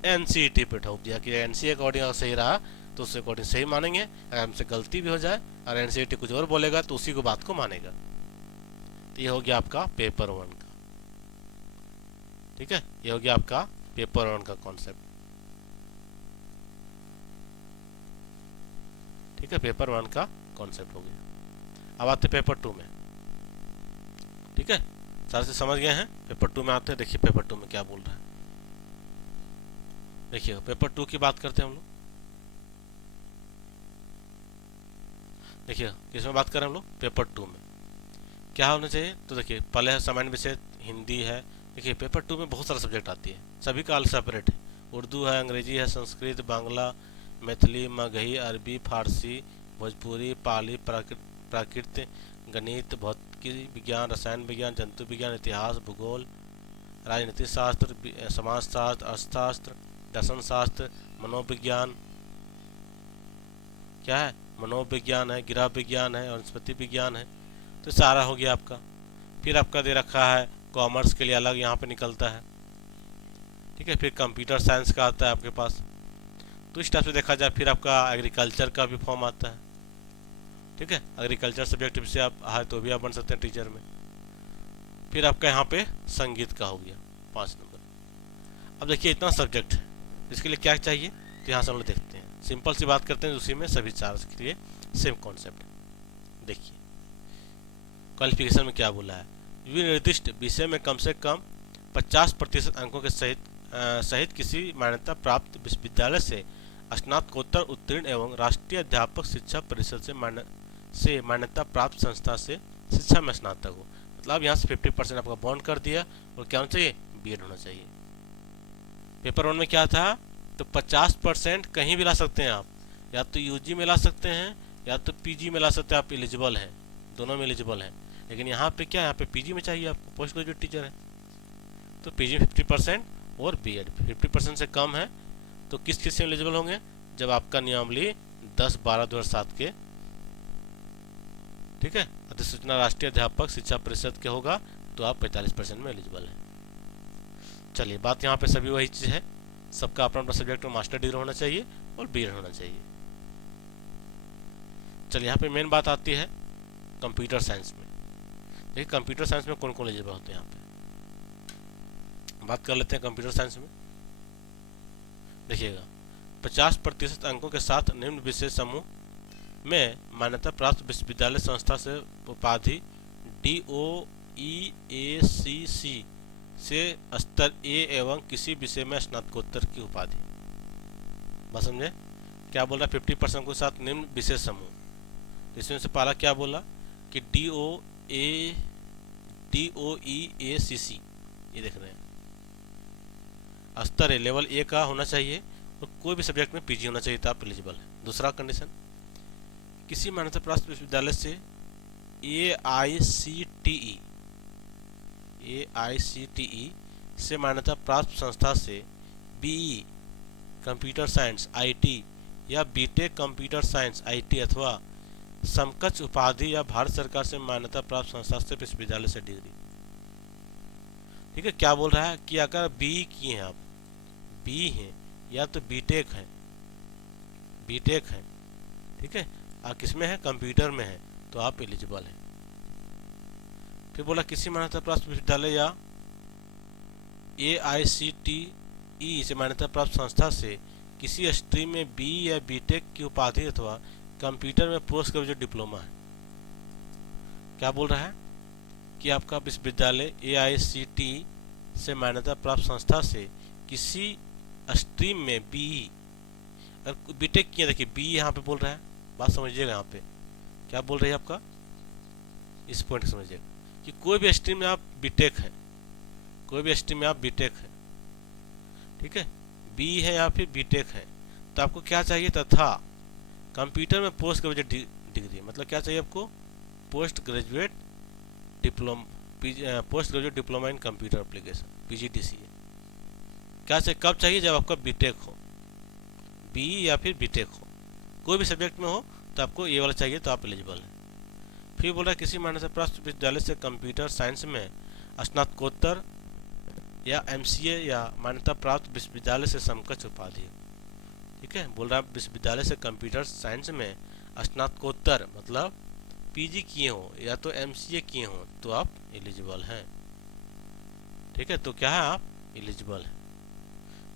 एनसीटी पे थोप दिया कि एनसी अकॉर्डिंग अगर सही रहा तो उसके अकॉर्डिंग सही मानेंगे, अगर हमसे गलती भी हो जाए और एनसीटी कुछ और बोलेगा तो उसी को बात को मानेगा। तो ये हो गया आपका पेपर 1 का। ठीक है, ये हो गया आपका पेपर 1 का कॉन्सेप्ट। ठीक है, पेपर 1 का कॉन्सेप्ट हो गया। अब आते पेपर 2 में। ठीक है, सारे से समझ गए हैं। पेपर 2 में आते हैं, देखिए पेपर 2 में क्या बोल रहा है। देखिए पेपर 2 की बात करते हैं हम लोग। देखिए किसमें बात करें हम लोग, पेपर 2 में क्या होना चाहिए। तो देखिए पहले है सामान्य विषय हिंदी है। देखिए पेपर 2 में बहुत सारा सब्जेक्ट आती है, सभी का अलग सेपरेट है। उर्दू है, अंग्रेजी है, संस्कृत, बांग्ला, मैथिली, मगही, अरबी, फारसी, भोजपुरी, पाली, प्राकृत, गणित, भौतिकी विज्ञान, रसायन विज्ञान, जंतु विज्ञान, इतिहास, भूगोल, राजनीति शास्त्र, समाज शास्त्र, अर्थशास्त्र, दर्शन शास्त्र, मनोविज्ञान, क्या है, मनोविज्ञान है, गिरा विज्ञान है, वनस्पति विज्ञान है। तो सारा हो गया आपका। फिर आपका दे रखा है कॉमर्स के लिए अलग यहाँ पे निकलता है, ठीक है। फिर कंप्यूटर साइंस का आता है आपके पास। तो इस टाइप से देखा जाए फिर आपका एग्रीकल्चर का भी फॉर्म आता है, ठीक है। एग्रीकल्चर सब्जेक्ट से आप है तो भी आप बन सकते हैं टीचर में। फिर आपका यहाँ पे संगीत का हो गया 5 नंबर। अब देखिए इतना सब्जेक्ट है, इसके लिए क्या चाहिए, तो यहाँ से हम लोग देखते हैं। सिंपल सी बात करते हैं, उसी में सभी चार के लिए सेम कॉन्सेप्ट। देखिए क्वालिफिकेशन में क्या बोला है, निर्दिष्ट विषय में कम से कम 50% अंकों के सहित किसी मान्यता प्राप्त विश्वविद्यालय से स्नातकोत्तर उत्तीर्ण एवं राष्ट्रीय अध्यापक शिक्षा परिषद से मान्यता प्राप्त संस्था से शिक्षा में स्नातक हो। मतलब यहाँ से 50% आपका बॉन्ड कर दिया। और क्या होना चाहिए, बीएड होना चाहिए। पेपर 1 में क्या था, तो 50% कहीं भी ला सकते हैं आप, या तो यूजी में ला सकते हैं या तो पीजी में ला सकते हैं, आप एलिजिबल हैं, दोनों में एलिजिबल हैं। लेकिन यहाँ पे क्या है, यहाँ पे पीजी में चाहिए आपको, पोस्ट ग्रेजुएट टीचर है। तो पीजी 50% और बीएड 50% से कम है। तो किस किस से एलिजिबल होंगे, जब आपका नियमावली 10/12/2007 के, ठीक है, अधिसूचना राष्ट्रीय अध्यापक शिक्षा परिषद के होगा, तो आप 45% में एलिजिबल हैं। चलिए बात यहाँ पे सभी वही चीज़ है, सबका अपना अपना सब्जेक्ट में मास्टर डिग्री होना चाहिए और बीएड होना चाहिए। चलिए यहाँ पे मेन बात आती है कंप्यूटर साइंस में। देखिए कंप्यूटर साइंस में कौन कौन एलिजिबल होते हैं, यहाँ पे बात कर लेते हैं कंप्यूटर साइंस में। देखिएगा 50% अंकों के साथ निम्न विषय समूह में मान्यता प्राप्त विश्वविद्यालय संस्था से उपाधि DOEACC से स्तर ए एवं किसी विषय में स्नातकोत्तर की उपाधि। बस समझे क्या बोल रहा है, 50% के साथ निम्न विषय समूह। इसमें से पहला क्या बोला कि DOEACC, ये देख रहे हैं, स्तर ए लेवल ए का होना चाहिए और कोई भी सब्जेक्ट में पीजी होना चाहिए, तो आप एलिजिबल है। दूसरा कंडीशन, किसी मान्यता प्राप्त विश्वविद्यालय से AICTE से मान्यता प्राप्त संस्था से BE कंप्यूटर साइंस IT या बीटेक कंप्यूटर साइंस IT अथवा समकक्ष उपाधि या भारत सरकार से मान्यता प्राप्त संस्था से विश्वविद्यालय से डिग्री। ठीक है, क्या बोल रहा है कि अगर BE किए हैं आप, BE हैं या तो बीटेक है, ठीक है, और किसमें है, कंप्यूटर में है, तो आप एलिजिबल हैं। फिर बोला किसी मान्यता प्राप्त विश्वविद्यालय या AICTE से मान्यता प्राप्त संस्था से किसी स्ट्रीम में BE या बीटेक की उपाधि अथवा कंप्यूटर में पोस्ट ग्रेजुएट डिप्लोमा है। क्या बोल रहा है कि आपका विश्वविद्यालय AICTE से मान्यता प्राप्त संस्था से किसी स्ट्रीम में BE, अगर बीटेक किया, देखिए BE यहाँ पे बोल रहा है, बात समझिएगा। यहाँ पे क्या बोल रही है आपका, इस पॉइंट समझिएगा कि कोई भी स्ट्रीम में आप बीटेक है, कोई भी स्ट्रीम में आप बीटेक है, ठीक है, BE है या फिर बीटेक है, तो आपको क्या चाहिए, तथा कंप्यूटर में पोस्ट ग्रेजुएट डिग्री। मतलब क्या चाहिए आपको, post graduate diploma in computer application, PGDCA। क्या चाहिए, कब चाहिए, जब आपका बीटेक हो, BE या फिर बीटेक हो, कोई भी सब्जेक्ट में हो, तो आपको ये वाला चाहिए, तो आप एलिजिबल हैं। फिर बोला किसी मान्यता प्राप्त विश्वविद्यालय से कंप्यूटर साइंस में स्नातकोत्तर या MCA या मान्यता प्राप्त विश्वविद्यालय से समकक्ष उपाधि। ठीक है, बोल रहा है विश्वविद्यालय से कंप्यूटर साइंस में स्नातकोत्तर मतलब PG किए हो या तो MCA किए हो, तो आप एलिजिबल हैं। ठीक है, तो क्या है, आप एलिजिबल हैं।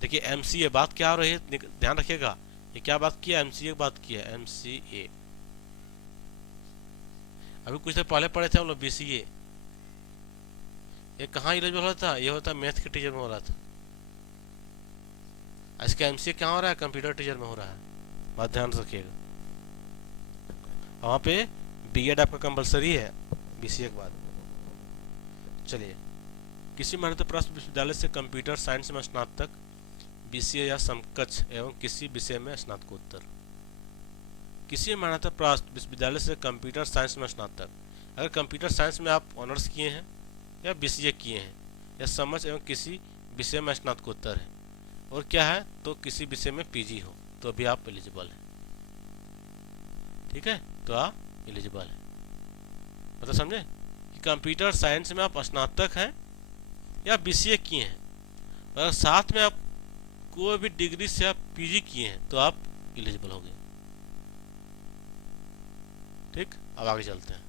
देखिए MCA बात क्या हो रही है, ध्यान रखिएगा, ये क्या बात किया, MCA बात किया, MCA। अभी कुछ देर पहले पढ़े थे हम लोग BCA, ये कहाँ एलिजिबल हो रहा था, ये होता मैथ के टीचर में हो रहा था। इसका MCA कहाँ हो रहा है, कंप्यूटर टीचर में हो रहा है, बात ध्यान रखिएगा। वहाँ पे बीएड आपका कंपलसरी है बीसीए के बाद। चलिए, किसी मान्यता प्राप्त विश्वविद्यालय से कंप्यूटर साइंस में स्नातक, बीसीए या समकक्ष एवं किसी विषय में स्नातकोत्तर। किसी मान्यता प्राप्त विश्वविद्यालय से कंप्यूटर साइंस में स्नातक, अगर कंप्यूटर साइंस में आप ऑनर्स किए हैं या बीसीए किए हैं या समझ एवं किसी विषय में स्नातकोत्तर है, और क्या है तो किसी विषय में पीजी हो, तो भी आप एलिजिबल हैं। ठीक है, तो आप एलिजिबल हैं। मतलब समझे कि कंप्यूटर साइंस में आप स्नातक हैं या बीसीए किए हैं, और साथ में आप कोई भी डिग्री से आप पीजी किए हैं तो आप एलिजिबल हो गए। ठीक, अब आगे चलते हैं।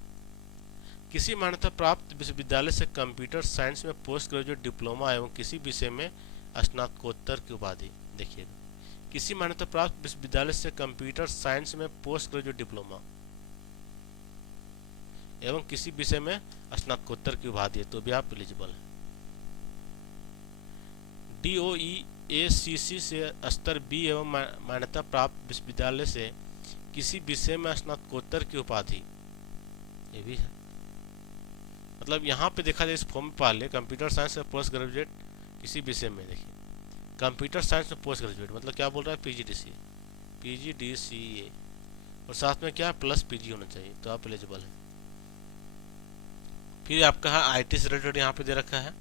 किसी मान्यता प्राप्त विश्वविद्यालय से कंप्यूटर साइंस में पोस्ट ग्रेजुएट डिप्लोमा एवं किसी विषय में स्नातकोत्तर की उपाधि। देखिएगा, किसी मान्यता प्राप्त विश्वविद्यालय से कंप्यूटर साइंस में पोस्ट ग्रेजुएट डिप्लोमा एवं किसी विषय में स्नातकोत्तर की उपाधि है, तो भी आप एलिजिबल हैं। DOE-ACC से स्तर बी एवं मान्यता प्राप्त विश्वविद्यालय से किसी विषय में स्नातकोत्तर की उपाधि, ये भी है। मतलब यहाँ पे देखा जाए इस फॉर्म में पहले कंप्यूटर साइंस में पोस्ट ग्रेजुएट किसी विषय में, देखिए कंप्यूटर साइंस में पोस्ट ग्रेजुएट मतलब क्या बोल रहा है, PGDCA और साथ में क्या प्लस पीजी होना चाहिए, तो आप एलिजिबल हैं। फिर आपका है आईटी से रिलेटेड यहाँ पे दे रखा है,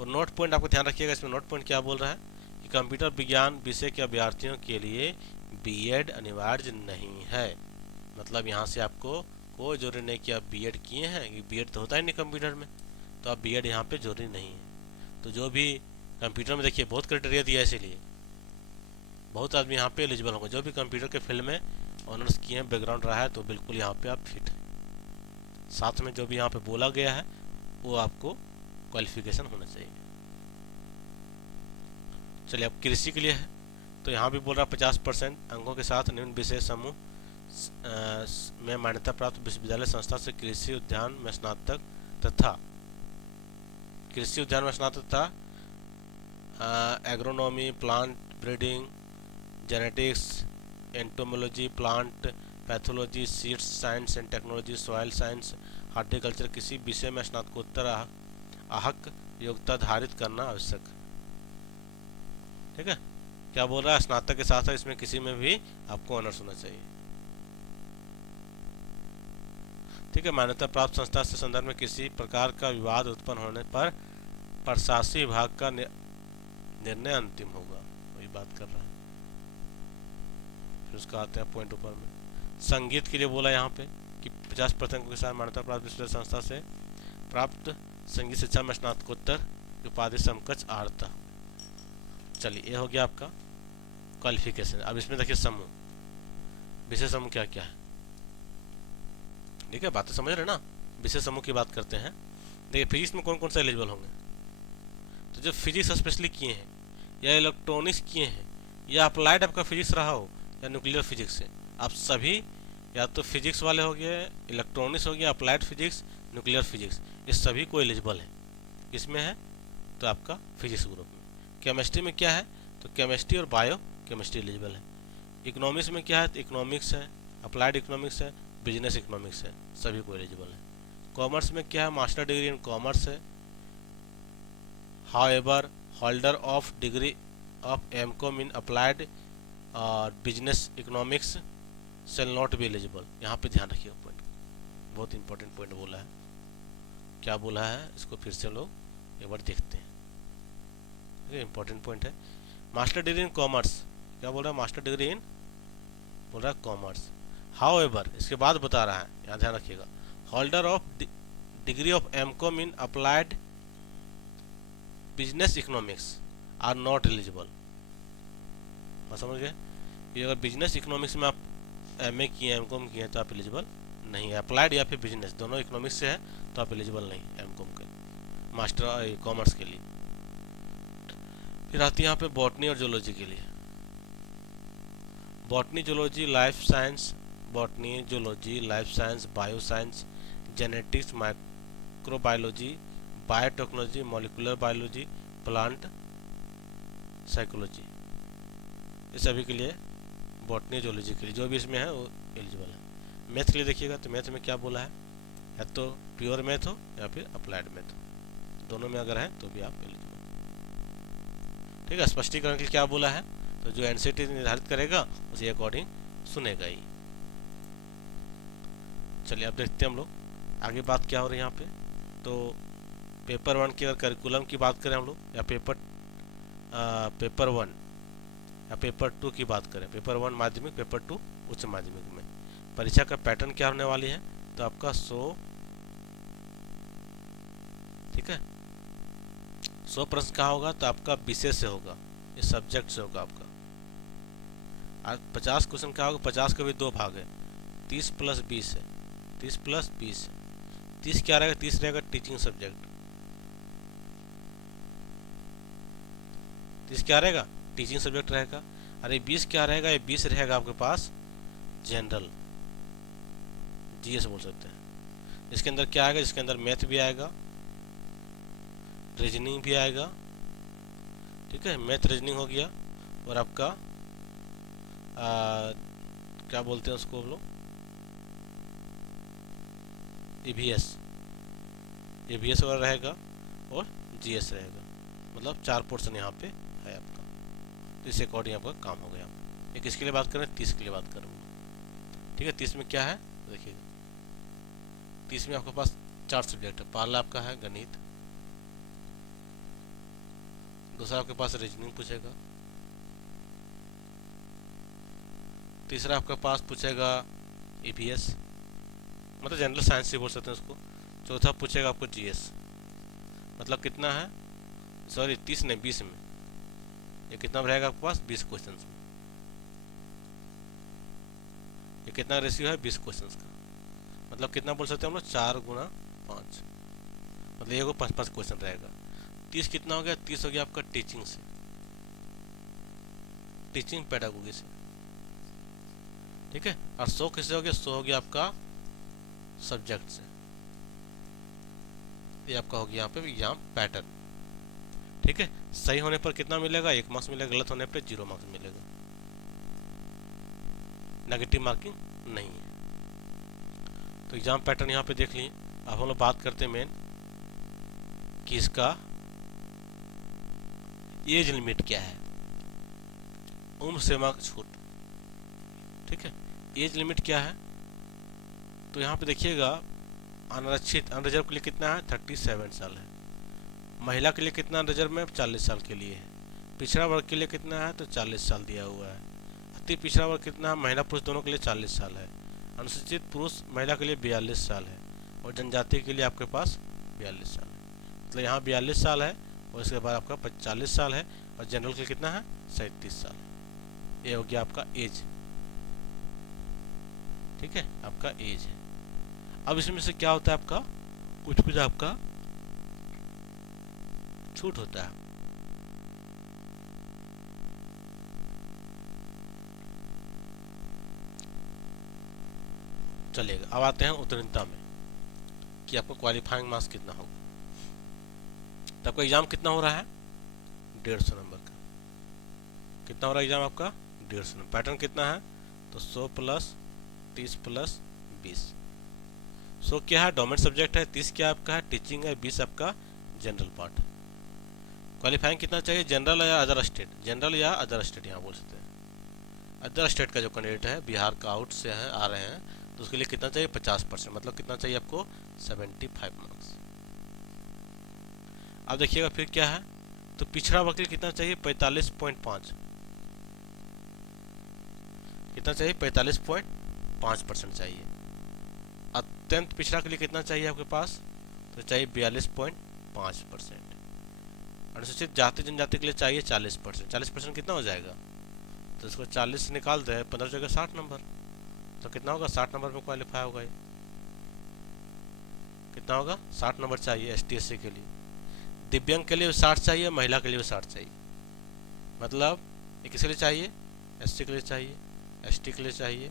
और नोट पॉइंट आपको ध्यान रखिएगा, इसमें नोट पॉइंट क्या बोल रहा है कि कंप्यूटर विज्ञान विषय के अभ्यर्थियों के लिए बीएड अनिवार्य नहीं है। मतलब यहाँ से आपको कोई जरूरी नहीं कि आप बीएड किए हैं, बीएड तो होता ही नहीं कंप्यूटर में, तो आप बीएड यहाँ पे जरूरी नहीं है। तो जो भी कंप्यूटर में देखिए बहुत क्राइटेरिया दिया है, इसीलिए बहुत आदमी यहाँ पे एलिजिबल होंगे। जो भी कंप्यूटर के फील्ड में ऑनर्स किए हैं, बैकग्राउंड रहा है, तो बिल्कुल यहाँ पे आप फिट हैं। साथ में जो भी यहाँ पे बोला गया है वो आपको क्वालिफिकेशन होना चाहिए। चलिए, अब कृषि के लिए है, तो यहाँ भी बोल रहा है 50% अंकों के साथ निम्न विषय समूह में मान्यता प्राप्त विश्वविद्यालय संस्था से कृषि उद्यान में स्नातक तथा agronomy, plant breeding, genetics, entomology, plant pathology, seeds science and technology, soil science, horticulture किसी विषय में स्नातकोत्तर आहक योग्यता धारित करना आवश्यक। ठीक है, क्या बोल रहा है, स्नातक के साथ साथ इसमें किसी में भी आपको ऑनर्स होना चाहिए। ठीक है, मान्यता प्राप्त संस्था से संदर्भ में किसी प्रकार का विवाद उत्पन्न होने पर प्रशासनिक विभाग का निर्णय अंतिम होगा, वही बात कर रहा है। फिर उसका आते हैं पॉइंट ऊपर में। संगीत के लिए बोला यहाँ पे कि 50% के साथ मान्यता प्राप्त विश्वविद्यालय संस्था से प्राप्त संगीत शिक्षा में स्नातकोत्तर उपाधि समकक्ष आर्ता। चलिए, ये हो गया आपका क्वालिफिकेशन। अब इसमें देखिए समूह, विषय समूह क्या क्या है। ठीक है, बातें समझ रहे ना। विषय समूह की बात करते हैं। देखिए, फिजिक्स में कौन कौन सा एलिजिबल होंगे, तो जो फिजिक्स स्पेशली किए हैं या इलेक्ट्रॉनिक्स किए हैं या अप्लाइड आपका फिजिक्स रहा हो या न्यूक्लियर फिजिक्स से, आप सभी या तो फिजिक्स वाले हो गए, इलेक्ट्रॉनिक्स हो गया, अप्लाइड फिजिक्स, न्यूक्लियर फिजिक्स, ये सभी को एलिजिबल है। इसमें है तो आपका फिजिक्स ग्रुप में। केमिस्ट्री में क्या है, तो केमिस्ट्री और बायो केमिस्ट्री एलिजिबल है। इकोनॉमिक्स में क्या है, तो इकोनॉमिक्स है, अप्लाइड इकोनॉमिक्स है, बिजनेस इकोनॉमिक्स है, सभी को एलिजिबल है। कॉमर्स में क्या है, मास्टर डिग्री इन कॉमर्स है। However holder of degree of MCom in applied और business economics shall not be eligible. यहाँ पे ध्यान रखिएगा, पॉइंट बहुत इंपॉर्टेंट पॉइंट बोला है। क्या बोला है, इसको फिर से लोग एक बार देखते हैं, इंपॉर्टेंट पॉइंट है। मास्टर डिग्री इन कॉमर्स, क्या बोल रहा है, मास्टर डिग्री इन बोल रहा है कॉमर्स। हाउएवर इसके बाद बता रहा है, यहाँ ध्यान रखिएगा, holder of degree of MCom in applied business economics are not eligible. समझ गए, ये अगर बिजनेस इकोनॉमिक्स में आप एमए किए, एमकॉम किए तो आप एलिजिबल नहीं है। अप्लाइड या फिर बिजनेस दोनों इकोनॉमिक्स से है तो आप एलिजिबल नहीं एमकॉम के मास्टर कॉमर्स के लिए। फिर आती है यहाँ पे बॉटनी और जूलॉजी के लिए। Botany, zoology, life science, botany, zoology, life science, bio science, genetics, microbiology, biotechnology, molecular biology, plant psychology, ये सभी के लिए बॉटनी जूलॉजी के लिए जो भी इसमें है वो एलिजिबल है। मैथ के लिए देखिएगा तो मैथ में क्या बोला है, या तो प्योर मैथ हो या फिर अप्लाइड मैथ हो, दोनों में अगर है तो भी आप एलिजिबल। ठीक है, स्पष्टीकरण के लिए क्या बोला है, तो जो एनसीटी निर्धारित करेगा उसी अकॉर्डिंग सुनेगा ही। चलिए अब देखते हैं हम लोग आगे बात क्या हो रही है यहाँ पे। तो पेपर 1 की अगर करिकुलम की बात करें हम लोग, या पेपर 1 या पेपर 2 की बात करें, पेपर 1 माध्यमिक, पेपर 2 उच्च माध्यमिक में परीक्षा का पैटर्न क्या होने वाली है, तो आपका 100, ठीक है, 100 प्रश्न कहाँ होगा, तो आपका विषय से होगा, इस सब्जेक्ट से होगा आपका। आज 50 क्वेश्चन क्या होगा, 50 के भी 2 भाग है, 30 + 20 है, 30 + 20 है। 30 क्या रहेगा, 30 रहेगा टीचिंग सब्जेक्ट, 30 क्या रहेगा, टीचिंग सब्जेक्ट रहेगा। अरे 20 क्या रहेगा, ये 20 रहेगा आपके पास जनरल, जीएस बोल सकते हैं। इसके अंदर क्या आएगा, इसके अंदर मैथ भी आएगा, रीजनिंग भी आएगा, ठीक है, मैथ रीजनिंग हो गया, और आपका क्या बोलते हैं उसको हम लोग, ईवीएस वगैरह रहेगा, और जीएस रहेगा, मतलब 4 पोर्शन यहाँ पे है आपका। तो इस अकॉर्डिंग आपका काम हो गया। ये किसके लिए बात करें, 30 के लिए बात करूँगा। ठीक है, 30 में क्या है देखिए, 30 में आपके पास 4 सब्जेक्ट है। पहला आपका है गणित, दूसरा आपके पास रीजनिंग पूछेगा, तीसरा आपके पास पूछेगा ईवीएस, मतलब जनरल साइंस ही बोल सकते हैं उसको, चौथा पूछेगा आपको जीएस। मतलब कितना है, सॉरी 30 नहीं 20 में, ये कितना रहेगा आपके पास 20 क्वेश्चन में। ये कितना रेशियो है 20 क्वेश्चन का, मतलब कितना बोल सकते हैं हम लोग 4 × 5, मतलब ये को 5-5 क्वेश्चन रहेगा। 30 कितना हो गया, 30 हो गया आपका टीचिंग से, टीचिंग पेडागोगी से, ठीक है। और 100 किससे हो गया, 100 हो गया आपका सब्जेक्ट से। ये आपका हो गया यहाँ पे एग्जाम पैटर्न, ठीक है। सही होने पर कितना मिलेगा, 1 मार्क्स मिलेगा, गलत होने पर 0 मार्क्स मिलेगा, नेगेटिव मार्किंग नहीं है। तो एग्जाम पैटर्न यहाँ पे देख लिए। अब हम लोग बात करते हैं मेन कि इसका एज लिमिट क्या है, उम्र सीमा छूट, ठीक है। एज लिमिट क्या है, तो यहाँ पे देखिएगा अनारक्षित अनरिजर्व के लिए कितना है, 37 साल है। महिला के लिए कितना रिजर्व में, 40 साल के लिए है। पिछड़ा वर्ग के लिए कितना है, तो 40 साल दिया हुआ है। अति पिछड़ा वर्ग कितना है, महिला पुरुष दोनों के लिए 40 साल है। अनुसूचित पुरुष महिला के लिए 42 साल है, और जनजाति के लिए आपके पास 42 साल है। मतलब यहाँ 42 साल है, और इसके बाद आपका 40 साल है, और जनरल के लिए कितना है, 37 साल। ये हो गया आपका एज, ठीक है, आपका एज है। अब इसमें से क्या होता है आपका, कुछ आपका छूट होता है। चलिएगा, अब आते हैं उत्तीर्णता में कि आपको क्वालिफाइंग मार्क्स कितना होगा। तो आपका एग्जाम कितना हो रहा है, 150 नंबर का। कितना हो रहा है एग्जाम आपका, 150 नंबर। पैटर्न कितना है, तो 100 + 30 + 20। 100 क्या है, डोमेन सब्जेक्ट है, 30 क्या आपका है, टीचिंग है, 20 आपका जनरल पार्ट। क्वालिफाइंग कितना चाहिए, जनरल या अदर स्टेट, जनरल या अदर स्टेट यहाँ बोल सकते हैं। अदर स्टेट का जो कैंडिडेट है, बिहार का आउट से है, आ रहे हैं, तो उसके लिए कितना चाहिए, 50%, मतलब कितना चाहिए आपको, 75 मार्क्स। अब देखिएगा फिर क्या है, तो पिछड़ा वर्ग के लिए कितना चाहिए, 45.5, कितना चाहिए, 45.5% चाहिए। अत्यंत पिछड़ा के लिए कितना चाहिए आपके पास, तो चाहिए 42.5%। अनुसूचित जाति जनजाति के लिए चाहिए 40%। 40% कितना हो जाएगा, तो इसको 40 से निकाल दें, 15 जगह 60 नंबर, तो कितना होगा, 60 नंबर में क्वालिफाई होगा। ये कितना होगा, 60 नंबर चाहिए ST SC के लिए। दिव्यांग के लिए 60 चाहिए, महिला के लिए 60 चाहिए। मतलब ये किसके लिए चाहिए, SC के लिए चाहिए, ST के लिए चाहिए,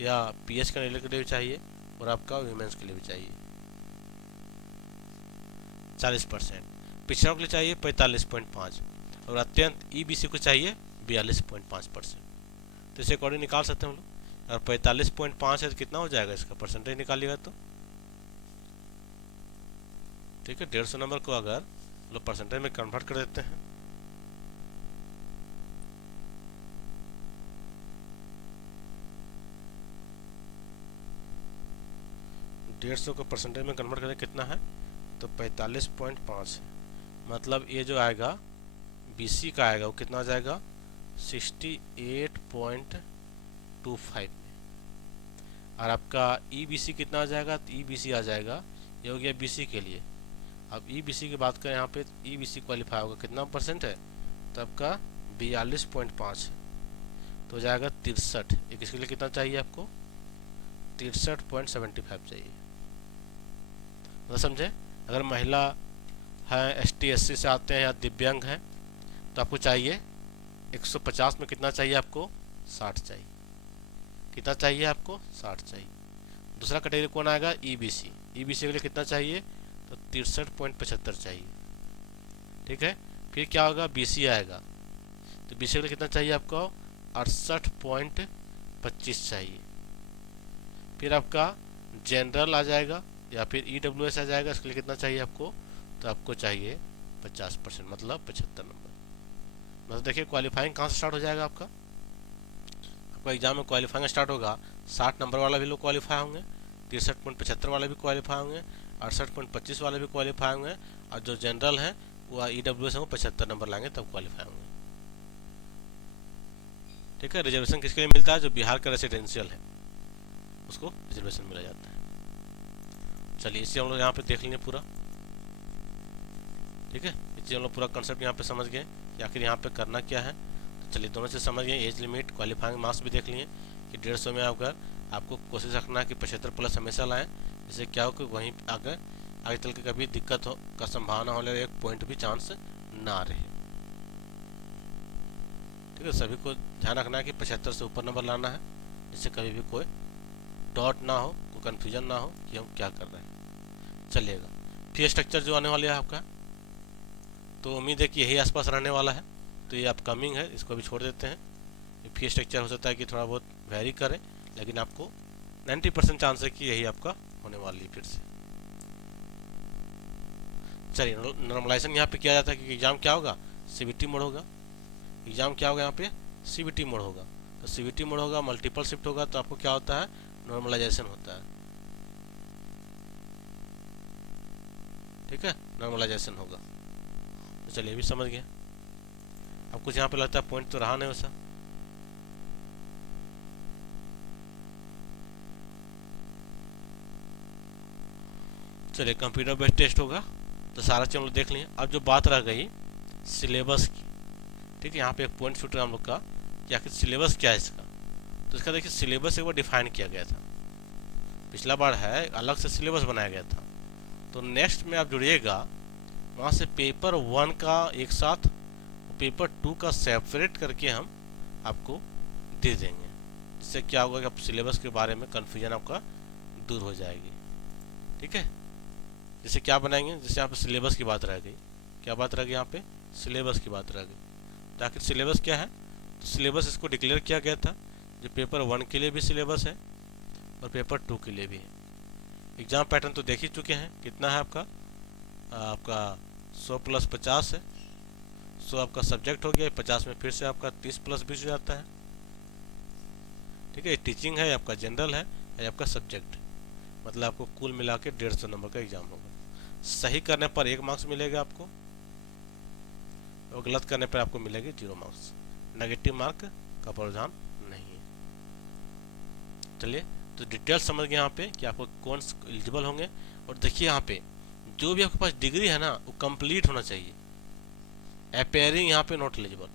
या PH कैंडिडेट के लिए भी चाहिए, और आपका वुमेन्स के लिए भी चाहिए 40%। पिछड़ों के लिए चाहिए 45.5, और अत्यंत EBC को चाहिए 42.5%। तो इसे अकॉर्डिंग निकाल सकते हैं हम लोग और 45.5 है तो कितना हो जाएगा, इसका परसेंटेज निकालिएगा तो। ठीक है, 150 नंबर को अगर लोग परसेंटेज में कन्वर्ट कर देते हैं, डेढ़ सौ को परसेंटेज में कन्वर्ट करें कितना है, तो 45.5 है। मतलब ये जो आएगा बीसी का आएगा वो कितना आ जाएगा, 68.25 में। और आपका ईबीसी कितना आ जाएगा, तो ईबीसी आ जाएगा, ये हो गया बीसी के लिए। अब ईबीसी की बात करें यहाँ पे, ईबीसी क्वालिफाई होगा कितना परसेंट है, तो आपका 42.5 है, तो हो जाएगा 63। एक इसके लिए कितना चाहिए आपको, 63.75 चाहिए। तो समझे, अगर महिला है, एसटी एससी से आते हैं या दिव्यांग हैं, तो आपको चाहिए 150 में कितना चाहिए आपको, 60 चाहिए। कितना चाहिए आपको, 60 चाहिए। दूसरा कैटेगरी कौन आएगा, ईबीसी। ईबीसी के लिए कितना चाहिए, तो 63.75 चाहिए। ठीक है, फिर क्या होगा, बीसी आएगा, तो बीसी के लिए कितना चाहिए आपको, 68.25 चाहिए। फिर आपका जनरल आ जाएगा या फिर ईडब्ल्यूएस आ जाएगा, इसके लिए कितना चाहिए आपको, तो आपको चाहिए 50%, मतलब 75 नंबर। मतलब देखिए क्वालिफाइंग कहाँ से स्टार्ट हो जाएगा आपका एग्जाम में क्वालिफाइंग स्टार्ट होगा, 60 नंबर वाला भी लोग क्वालिफाई होंगे, 63.75 वाले भी क्वालिफाई होंगे, 68.25 वाले भी क्वालिफाई होंगे, और जो जनरल हैं वो ईडब्ल्यूएस है वो 75 नंबर लाएंगे तब क्वालिफाई होंगे। ठीक है, रिजर्वेशन किसके लिए मिलता है, जो बिहार का रेसिडेंशियल है उसको रिजर्वेशन मिला जाता है। चलिए इसे हम लोग यहाँ पे देख लेंगे पूरा। ठीक है, इससे हम लोग पूरा कंसेप्ट यहाँ पे समझ गए कि आखिर यहाँ पे करना क्या है। तो चलिए दोनों से समझ गए, एज लिमिट, क्वालिफाइंग मार्क्स भी देख लिए कि 150 में अगर आपको कोशिश रखना है कि 75 प्लस हमेशा लाएं, जिससे क्या हो कि वहीं आगे चल के कभी दिक्कत हो का संभावना होने एक पॉइंट भी चांस ना रहे। ठीक है, सभी को ध्यान रखना है कि 75 से ऊपर नंबर लाना है, जिससे कभी भी कोई डाउट ना हो, कोई कन्फ्यूजन ना हो कि हम क्या कर रहे हैं। चलिएगा, फी स्ट्रक्चर जो आने वाली है आपका, तो उम्मीद है कि यही आसपास रहने वाला है, तो ये अपकमिंग है, इसको भी छोड़ देते हैं। ये फी स्ट्रक्चर हो सकता है कि थोड़ा बहुत वेरी करे, लेकिन आपको 90% चांस है कि यही आपका होने वाली है फिर से। चलिए, नॉर्मलाइजेशन यहाँ पे किया जाता है कि एग्जाम क्या होगा, सीबीटी मोड होगा। एग्जाम क्या होगा यहाँ पे, सीबीटी मोड होगा। तो सीबीटी मोड होगा, मल्टीपल शिफ्ट होगा, तो आपको क्या होता है, नॉर्मलाइजेशन होता है। ठीक है, नॉर्मलाइजेशन होगा। तो चलिए भी समझ गए। अब कुछ यहाँ पे लगता है पॉइंट तो रहा नहीं वैसा। चलिए, कंप्यूटर बेस्ड टेस्ट होगा, तो सारा चीज हम लोग देख लिए। अब जो बात रह गई सिलेबस की, ठीक है, यहाँ पे एक पॉइंट छूट रहा हम लोग का कि आखिर सिलेबस क्या है इसका। तो इसका देखिए सिलेबस एक बार डिफाइन किया गया था, पिछला बार है अलग से सिलेबस बनाया गया था। तो नेक्स्ट में आप जुड़िएगा, वहाँ से पेपर 1 का एक साथ, पेपर 2 का सेपरेट करके हम आपको दे देंगे, जिससे क्या होगा कि आप सिलेबस के बारे में कन्फ्यूजन आपका दूर हो जाएगी। ठीक है, जैसे क्या बनाएंगे, जैसे यहाँ पे सिलेबस की बात रह गई, क्या बात रह गई यहाँ पे, सिलेबस की बात रह गई। तो आखिर सिलेबस क्या है, तो सिलेबस इसको डिक्लेयर किया गया था, जो पेपर 1 के लिए भी सिलेबस है और पेपर 2 के लिए भी है। एग्जाम पैटर्न तो देख ही चुके हैं, कितना है आपका 100 + 50 है, 100 आपका सब्जेक्ट हो गया, 50 में फिर से आपका 30 + 20 हो जाता है। ठीक है, टीचिंग है, आपका जनरल है, आपका सब्जेक्ट, मतलब आपको कुल मिला के 150 नंबर का एग्जाम होगा। सही करने पर 1 मार्क्स मिलेगा आपको, और गलत करने पर आपको मिलेगी 0 मार्क्स। नेगेटिव मार्क का प्रावधान नहीं है। चलिए, तो डिटेल समझ गए यहाँ पे कि आपको कौन एलिजिबल होंगे। और देखिए यहाँ पे जो भी आपके पास डिग्री है ना, वो कंप्लीट होना चाहिए। अपेयरिंग यहाँ पे नॉट एलिजिबल,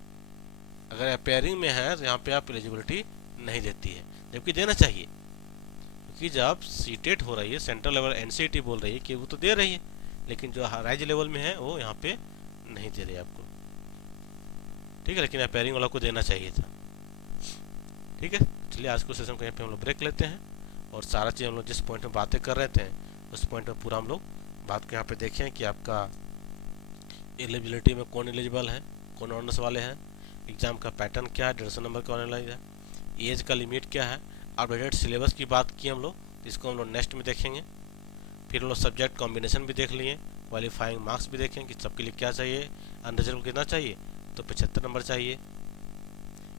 अगर अपेयरिंग में है तो यहाँ पे आप एलिजिबिलिटी नहीं देती है, जबकि देना चाहिए, क्योंकि जब सीटेट हो रही है, सेंट्रल लेवल एनसीईटी बोल रही है कि वो तो दे रही है, लेकिन जो राज्य लेवल में है वो यहाँ पे नहीं दे रही आपको। ठीक है, लेकिन अपेयरिंग वाला को देना चाहिए था। ठीक है, चलिए आज को सेशन को यहाँ पे हम लोग ब्रेक लेते हैं, और सारा चीज़ हम लोग जिस पॉइंट में बातें कर रहे थे उस पॉइंट में पूरा हम लोग बात को यहाँ पे देखें कि आपका एलिजिबिलिटी में कौन एलिजिबल है, कौन ऑनर्स वाले हैं, एग्जाम का पैटर्न क्या है, 150 नंबर का ऑनलाइन है, एज का लिमिट क्या है, अपडेटेड सिलेबस की बात की हम लोग, इसको हम लोग नेक्स्ट में देखेंगे। फिर हम लोग सब्जेक्ट कॉम्बिनेशन भी देख लिए, क्वालिफाइंग मार्क्स भी देखें कि सबके लिए क्या चाहिए। अनरिजर्व कितना चाहिए, तो 75 नंबर चाहिए।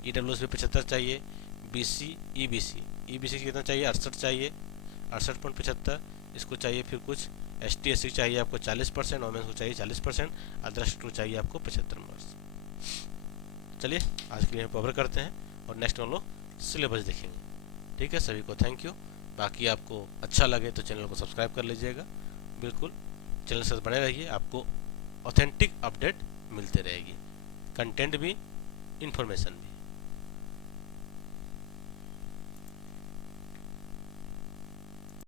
EWS भी 75 चाहिए। BC EBC कितना चाहिए, 68 चाहिए, 68.75 इसको चाहिए। फिर कुछ ST SC चाहिए आपको 40%, वोमेंस को चाहिए 40%, अदर्स को चाहिए आपको 75 नंबर। चलिए आज के लिए हम कवर करते हैं और नेक्स्ट हम लोग सिलेबस देखेंगे। ठीक है, सभी को थैंक यू। बाकी आपको अच्छा लगे तो चैनल को सब्सक्राइब कर लीजिएगा। बिल्कुल चैनल से बने रहिए, आपको ऑथेंटिक अपडेट मिलते रहेगी, कंटेंट भी, इंफॉर्मेशन भी।